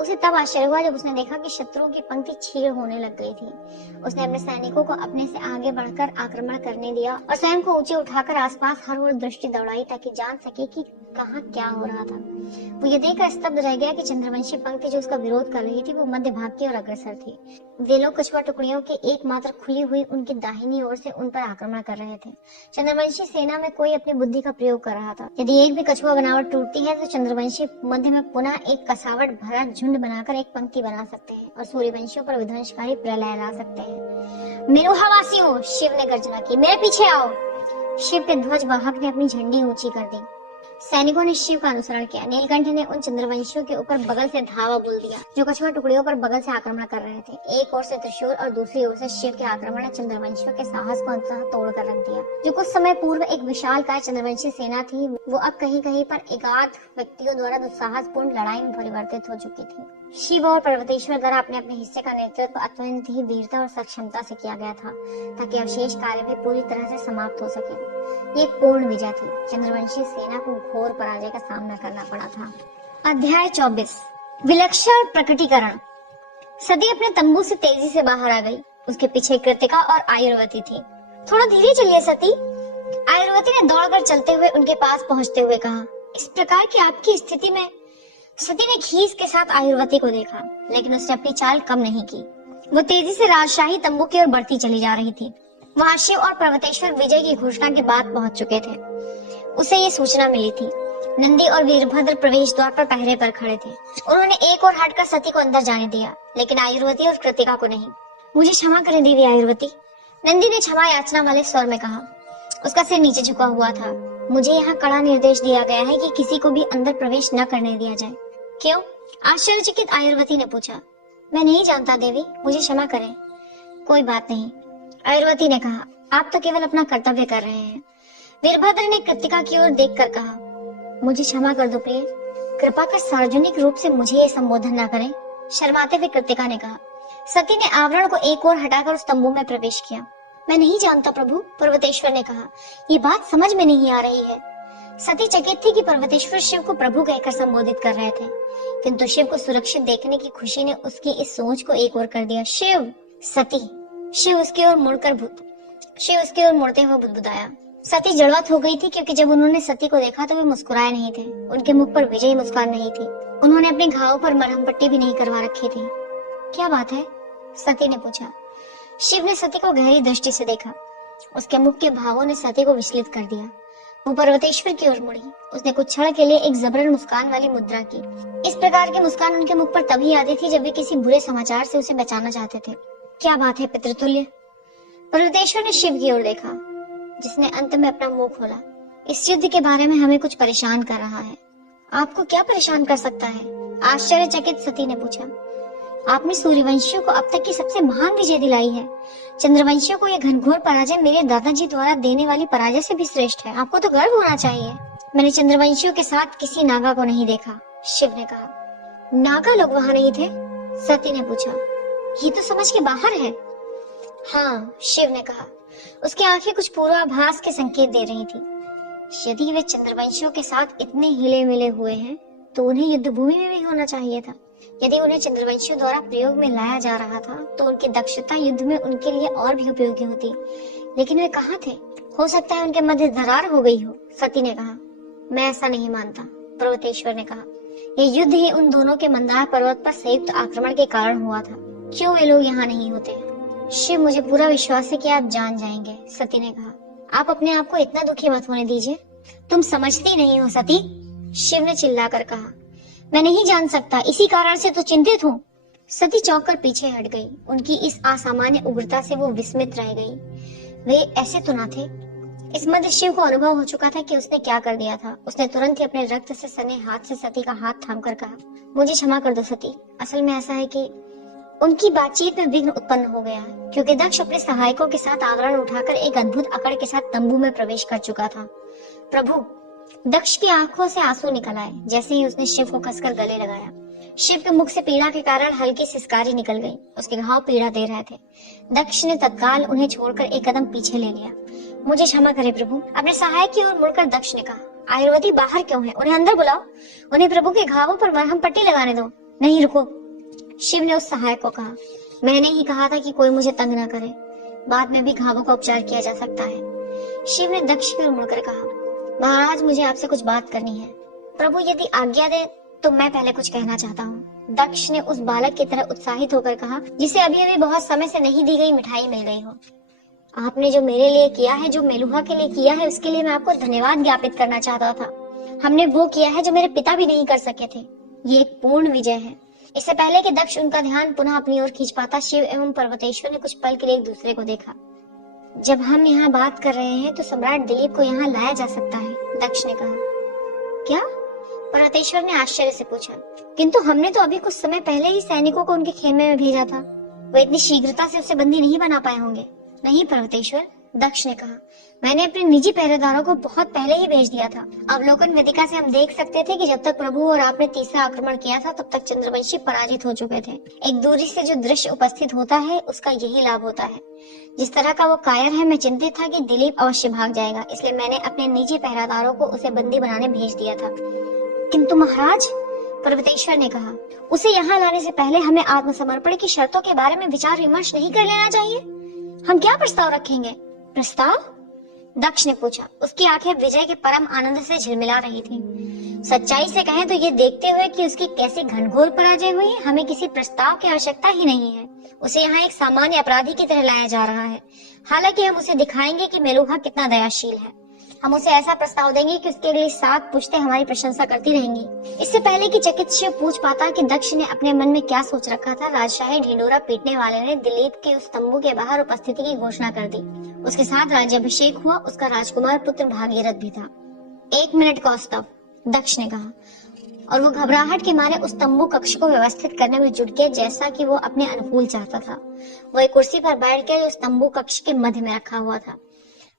उसे तब आश्चर्य हुआ जब उसने देखा कि शत्रुओं की पंक्ति छीड़ होने लग गई थी। उसने अपने सैनिकों को अपने से आगे बढ़कर आक्रमण करने दिया और स्वयं को ऊंचे उठाकर आसपास हर ओर दृष्टि दौड़ाई ताकि जान सके कि कहाँ क्या हो रहा था। वो ये देखकर स्तब्ध रह गया कि चंद्रवंशी पंक्ति जो उसका विरोध कर रही थी वो मध्य भाग की ओर अग्रसर थी। वे लोग कछुआ टुकड़ियों की एकमात्र खुली हुई उनकी दाहिनी ओर से उन पर आक्रमण कर रहे थे। चंद्रवंशी सेना में कोई अपनी बुद्धि का प्रयोग कर रहा था। यदि एक भी कछुआ बनावट टूटती है तो चंद्रवंशी मध्य में पुनः एक कसावट भरा झुंड बनाकर एक पंक्ति बना सकते हैं और सूर्यवंशियों पर विध्वंसकारी प्रलय ला सकते हैं। मेरुहावासियों, शिव ने गर्जना की, मेरे पीछे आओ। शिव के ध्वज वाहक ने अपनी झंडी ऊंची कर दी। सैनिकों ने शिव का अनुसरण किया। नीलकंठ ने उन चंद्रवंशियों के ऊपर बगल से धावा बोल दिया जो कछुआ टुकड़ियों पर बगल से आक्रमण कर रहे थे। एक ओर से त्रिशूल और दूसरी ओर से शिव के आक्रमण ने चंद्रवंशियों के साहस को अंततः तोड़ कर रख दिया। जो कुछ समय पूर्व एक विशालकाय चंद्रवंशी सेना थी, वो अब कहीं कहीं पर एकाध व्यक्तियों द्वारा दुस्साहसपूर्ण लड़ाई में परिवर्तित हो चुकी थी। शिव और पर्वतेश्वर द्वारा अपने अपने हिस्से का नेतृत्व अत्यंत ही वीरता और सक्षमता से किया गया था ताकि अवशेष कार्य भी पूरी तरह से समाप्त हो सके। ये पूर्ण विजय थी। चंद्रवंशी सेना को घोर पराजय का सामना करना पड़ा था। अध्याय 24 विलक्षण प्रकटीकरण। सती अपने तंबू से तेजी से बाहर आ गई। उसके पीछे कृतिका और आयुर्वती थी। थोड़ा धीरे चलिए सती, आयुर्वती ने दौड़कर चलते हुए उनके पास पहुंचते हुए कहा। इस प्रकार की आपकी स्थिति में सती ने खीस के साथ आयुर्वती को देखा, लेकिन उसने अपनी चाल कम नहीं की। वो तेजी से राजशाही तंबू की ओर बढ़ती चली जा रही थी। वहां शिव और पर्वतेश्वर विजय की घोषणा के बाद पहुंच चुके थे। उसे ये सूचना मिली थी। नंदी और वीरभद्र प्रवेश द्वार पर पहरे पर खड़े थे। उन्होंने एक और हटकर सती को अंदर जाने दिया, लेकिन आयुर्वती और कृतिका को नहीं। मुझे क्षमा करें देवी आयुर्वती, नंदी ने क्षमा याचना वाले स्वर में कहा। उसका सिर नीचे झुका हुआ था। मुझे यहाँ कड़ा निर्देश दिया गया है कि किसी को भी अंदर प्रवेश न करने दिया जाए। क्यों? आश्चर्यचकित आयुर्वती ने पूछा। मैं नहीं जानता देवी, मुझे क्षमा करें। कोई बात नहीं, आयुर्वती ने कहा। आप तो केवल अपना कर्तव्य कर रहे हैं। वीरभद्र ने कृतिका की ओर देखकर कहा, मुझे क्षमा कर दो प्रिय, कृपा कर सार्वजनिक रूप से मुझे ये संबोधन न करें। शर्माते हुए कृतिका ने कहा। सती ने आवरण को एक ओर हटाकर उस तंबू में प्रवेश किया। मैं नहीं जानता प्रभु, पर्वतेश्वर ने कहा। ये बात समझ में नहीं आ रही है। सती चकित थी कि पर्वतेश्वर शिव को प्रभु कहकर संबोधित कर रहे थे, किंतु शिव को सुरक्षित देखने की खुशी ने उसकी इस सोच को एक ओर कर दिया। शिव, सती। शिव उसकी ओर मुड़ते हुए बुदबुदाया। सती जड़वत हो गई थी, क्योंकि जब उन्होंने सती को देखा तो वे मुस्कुराए नहीं थे। उनके मुख पर विजयी मुस्कान नहीं थी। उन्होंने अपने घावों पर मरहम पट्टी भी नहीं करवा रखी थी। क्या बात है? सती ने पूछा। शिव ने सती को गहरी दृष्टि से देखा। उसके मुख के भावों ने सती को विचलित कर दिया। वो पर्वतेश्वर की ओर मुड़ी। उसने कुछ क्षण के लिए एक जबरन मुस्कान वाली मुद्रा की। इस प्रकार की मुस्कान उनके मुख पर तभी आती थी जब वे किसी बुरे समाचार से उसे बचाना चाहते थे। क्या बात है पितृतुल्य? पर्वतेश्वर ने शिव की ओर देखा, जिसने अंत में अपना मुंह खोला। इस युद्ध के बारे में हमें कुछ परेशान कर रहा है। आपको क्या परेशान कर सकता है? आश्चर्यचकित सती ने पूछा। आपने सूर्यवंशियों को अब तक की सबसे महान विजय दिलाई है। चंद्रवंशियों को यह घनघोर पराजय मेरे दादाजी द्वारा देने वाली पराजय से भी श्रेष्ठ है। आपको तो गर्व होना चाहिए। मैंने चंद्रवंशियों के साथ किसी नागा को नहीं देखा, शिव ने कहा। नागा लोग वहां नहीं थे? सती ने पूछा। ये तो समझ के बाहर है। हाँ, शिव ने कहा। उसकी आंखें कुछ पूर्वाभास के संकेत दे रही थी। यदि वे चंद्रवंशियों के साथ इतने हिले मिले हुए हैं तो उन्हें युद्ध भूमि में भी होना चाहिए था। यदि उन्हें चंद्रवंशियों द्वारा प्रयोग में लाया जा रहा था तो उनकी दक्षता युद्ध में उनके लिए और भी उपयोगी होती। लेकिन वे कहाँ थे? हो सकता है उनके मध्य दरार हो गई हो, सती ने कहा। मैं ऐसा नहीं मानता, पर्वतेश्वर ने कहा। यह युद्ध ही उन दोनों के मंदार पर्वत पर संयुक्त आक्रमण के कारण हुआ था। क्यों वे लोग यहाँ नहीं होते? शिव, मुझे पूरा विश्वास है कि आप जान जाएंगे, सती ने कहा। आप अपने आप को इतना दुखी मत होने दीजिए, तुम समझती नहीं हो सती, शिव ने चिल्लाकर कहा। मैं नहीं जान सकता, इसी कारण से तो चिंतित हूँ। सती चौंक कर पीछे हट गई। उनकी इस असामान्य उग्रता से वो विस्मित रह गई। वे ऐसे तो न थे। इस मध्य शिव को अनुभव हो चुका था कि उसने क्या कर दिया था। उसने तुरंत ही अपने रक्त से सने हाथ से सती का हाथ थामकर कहा, मुझे क्षमा कर दो सती। असल में ऐसा है कि उनकी बातचीत में विघ्न उत्पन्न हो गया है, क्योंकि दक्ष अपने सहायकों के साथ आवरण उठाकर एक अद्भुत अकड़ के साथ तंबू में प्रवेश कर चुका था। प्रभु, दक्ष की आंखों से आंसू निकल आए जैसे ही उसने शिव को कसकर गले लगाया। शिव के मुख से पीड़ा के कारण हल्की सिसकारी निकल गई। उसके घाव पीड़ा दे रहे थे। दक्ष ने तत्काल उन्हें छोड़कर एक कदम पीछे ले लिया। मुझे क्षमा करे प्रभु, अपने सहायक की ओर मुड़कर दक्ष ने कहा, आयुर्वेदी बाहर क्यों है? उन्हें अंदर बुलाओ, उन्हें प्रभु के घावों पर मरहम पट्टी लगाने दो। नहीं, रुको, शिव ने उस सहायक को कहा, मैंने ही कहा था कि कोई मुझे तंग ना करे, बाद में भी घावों का उपचार किया जा सकता है। शिव ने दक्ष की ओर मुड़कर कहा, महाराज, मुझे आपसे कुछ बात करनी है। प्रभु, यदि आज्ञा दे तो मैं पहले कुछ कहना चाहता हूँ। दक्ष ने उस बालक की तरह उत्साहित होकर कहा, जिसे अभी अभी बहुत समय से नहीं दी गई मिठाई मिल गई हो। आपने जो मेरे लिए किया है, जो मेलुहा के लिए किया है, उसके लिए मैं आपको धन्यवाद ज्ञापित करना चाहता था। हमने वो किया है जो मेरे पिता भी नहीं कर सके थे। ये एक पूर्ण विजय है। इससे पहले कि दक्ष उनका ध्यान पुनः अपनी ओर खींच पाता, शिव एवं पर्वतेश्वर ने कुछ पल के लिए एक दूसरे को देखा। जब हम यहाँ बात कर रहे हैं तो सम्राट दिलीप को यहाँ लाया जा सकता है, दक्ष ने कहा। क्या? पर्वतेश्वर ने आश्चर्य से पूछा। किंतु हमने तो अभी कुछ समय पहले ही सैनिकों को उनके खेमे में भेजा था। वो इतनी शीघ्रता से उसे बंदी नहीं बना पाए होंगे। नहीं पर्वतेश्वर, दक्ष ने कहा, मैंने अपने निजी पहरेदारों को बहुत पहले ही भेज दिया था। अवलोकन वेदिका से हम देख सकते थे कि जब तक प्रभु और आपने तीसरा आक्रमण किया था तब तक चंद्रवंशी पराजित हो चुके थे। एक दूरी से जो दृश्य उपस्थित होता है उसका यही लाभ होता है। जिस तरह का वो कायर है, मैं चिंतित था कि दिलीप अवश्य भाग जाएगा, इसलिए मैंने अपने निजी पहरेदारों को उसे बंदी बनाने भेज दिया था। किंतु महाराज, पर्वतेश्वर ने कहा, उसे यहाँ लाने से पहले हमें आत्मसमर्पण की शर्तों के बारे में विचार विमर्श नहीं कर लेना चाहिए? हम क्या प्रस्ताव रखेंगे? प्रस्ताव? दक्ष ने पूछा। उसकी आंखें विजय के परम आनंद से झिलमिला रही थी। सच्चाई से कहें तो ये देखते हुए कि उसकी कैसी घनघोर पराजय हुई, हमें किसी प्रस्ताव की आवश्यकता ही नहीं है। उसे यहाँ एक सामान्य अपराधी की तरह लाया जा रहा है। हालांकि हम उसे दिखाएंगे कि मेलुहा कितना दयाशील है। हम उसे ऐसा प्रस्ताव देंगे कि उसके अगली 7 पुश्तें हमारी प्रशंसा करती रहेंगी। इससे पहले कि चकित शिव पूछ पाता कि दक्ष ने अपने मन में क्या सोच रखा था, राजशाही ढिंडोरा पीटने वाले ने दिलीप के उस तंबू के बाहर उपस्थिति की घोषणा कर दी। उसके साथ राज्याभिषेक हुआ। उसका राजकुमार पुत्र भागीरथ भी था। 1 मिनट कौस्तभ, दक्ष ने कहा, और वो घबराहट के मारे उस तंबू कक्ष को व्यवस्थित करने में जुट गया जैसा कि वो अपने अनुकूल चाहता था। वो एक कुर्सी पर बैठ गया जो उस तंबू कक्ष के मध्य में रखा हुआ था।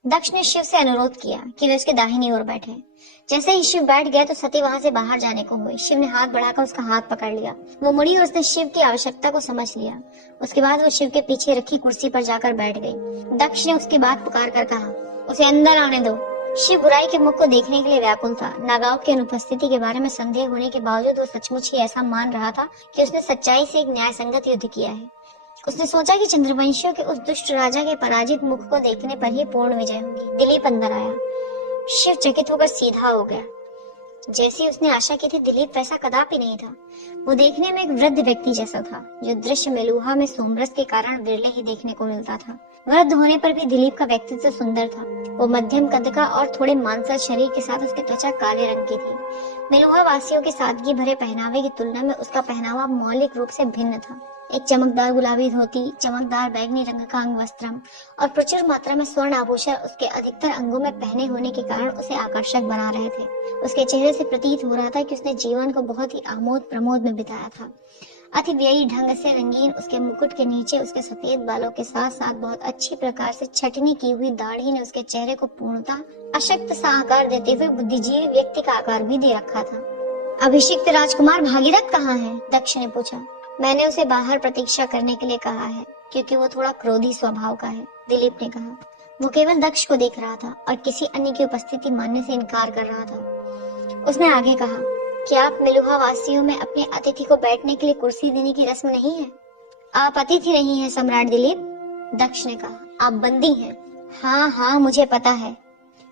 दक्ष ने शिव से अनुरोध किया कि वे उसके दाहिनी ओर बैठे। जैसे ही शिव बैठ गया तो सती वहां से बाहर जाने को हुई। शिव ने हाथ बढ़ाकर उसका हाथ पकड़ लिया। वो मुड़ी और उसने शिव की आवश्यकता को समझ लिया। उसके बाद वो शिव के पीछे रखी कुर्सी पर जाकर बैठ गई। दक्ष ने उसकी बात पुकार कर कहा, उसे अंदर आने दो। शिव बुराई के मुख को देखने के लिए व्याकुल था। नागाओं की अनुपस्थिति के बारे में संदेह होने के बावजूद वो सचमुच ही ऐसा मान रहा था कि उसने सच्चाई से एक न्यायसंगत युद्ध किया है। उसने सोचा कि चंद्रवंशियों के उस दुष्ट राजा के पराजित मुख को देखने पर ही पूर्ण विजय होगी। दिलीप अंदर आया। शिव चकित होकर सीधा हो गया। जैसी उसने आशा की थी, दिलीप वैसा कदापि नहीं था। वो देखने में एक वृद्ध व्यक्ति जैसा था, जो दृश्य मेलुहा में सोमरस के कारण विरले ही देखने को मिलता था। वृद्ध होने पर भी दिलीप का व्यक्तित्व सुंदर था। वो मध्यम कद का और थोड़े मांसल शरीर के साथ उसकी त्वचा काले रंग की थी। मेलुहा वासियों के सादगी भरे पहनावे की तुलना में उसका पहनावा मौलिक रूप से भिन्न था। एक चमकदार गुलाबी धोती, चमकदार बैगनी रंग का अंग वस्त्रम और प्रचुर मात्रा में स्वर्ण आभूषण उसके अधिकतर अंगों में पहने होने के कारण उसे आकर्षक बना रहे थे। उसके चेहरे से प्रतीत हो रहा था कि उसने जीवन को बहुत ही आमोद प्रमोद में बिताया था। अति व्ययी ढंग से रंगीन उसके मुकुट के नीचे उसके सफेद बालों के साथ साथ बहुत अच्छी प्रकार से छटनी की हुई दाढ़ी ने उसके चेहरे को पूर्णतः अशक्त सा आकार देते हुए बुद्धिजीवी व्यक्ति का आकार भी दे रखा था। अभिषिक्त राजकुमार भागीरथ कहाँ है? दक्ष ने पूछा। मैंने उसे बाहर प्रतीक्षा करने के लिए कहा है, क्योंकि वो थोड़ा क्रोधी स्वभाव का है, दिलीप ने कहा। वो केवल दक्ष को देख रहा था और किसी अन्य की उपस्थिति मानने से इनकार कर रहा था। उसने आगे कहा, क्या आप मेलुहा वासियों में अपने अतिथि को बैठने के लिए कुर्सी देने की रस्म नहीं है? आप अतिथि नहीं है सम्राट दिलीप, दक्ष ने कहा। आप बंदी हैं। हाँ हाँ, मुझे पता है।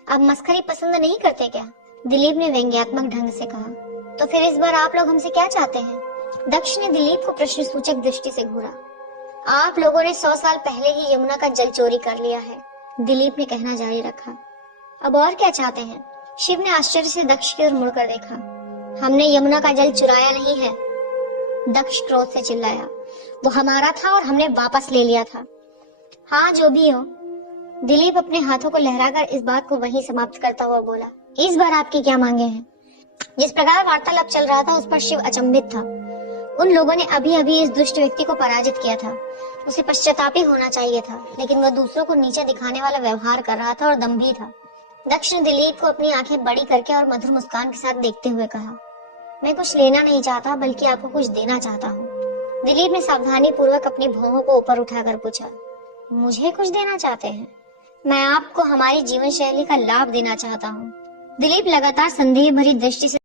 आप मस्खरी पसंद नहीं करते क्या? दिलीप ने व्यंग्यात्मक ढंग से कहा। तो फिर इस बार आप लोग हमसे क्या चाहते हैं? दक्ष ने दिलीप को प्रश्न सूचक दृष्टि से घूरा। आप लोगों ने 100 साल पहले ही यमुना का जल चोरी कर लिया है, दिलीप ने कहना जारी रखा। अब और क्या चाहते हैं? शिव ने आश्चर्य से दक्ष की ओर मुड़कर देखा। हमने यमुना का जल चुराया नहीं है, दक्ष क्रोध से चिल्लाया। वो हमारा था और हमने वापस ले लिया था। हाँ, जो भी हो, दिलीप अपने हाथों को लहराकर इस बात को वहीं समाप्त करता हुआ बोला। इस बार आपकी क्या मांगे हैं? जिस प्रकार वार्तालाप चल रहा था उस पर शिव अचंभित था। उन लोगों ने अभी अभी इस दुष्ट व्यक्ति को पराजित किया था। उसे पश्चातापी होना चाहिए था, लेकिन वह दूसरों को नीचे दिखाने वाला व्यवहार कर रहा था और दम्भी था। दक्ष ने दिलीप को अपनी आंखें बड़ी करके और मधुर मुस्कान के साथ देखते हुए कहा, मैं कुछ लेना नहीं चाहता, बल्कि आपको कुछ देना चाहता हूँ। दिलीप ने सावधानी पूर्वक अपनी भौहों को ऊपर उठाकर पूछा, मुझे कुछ देना चाहते हैं? मैं आपको हमारी जीवन शैली का लाभ देना चाहता हूँ। दिलीप लगातार संदेह भरी दृष्टि से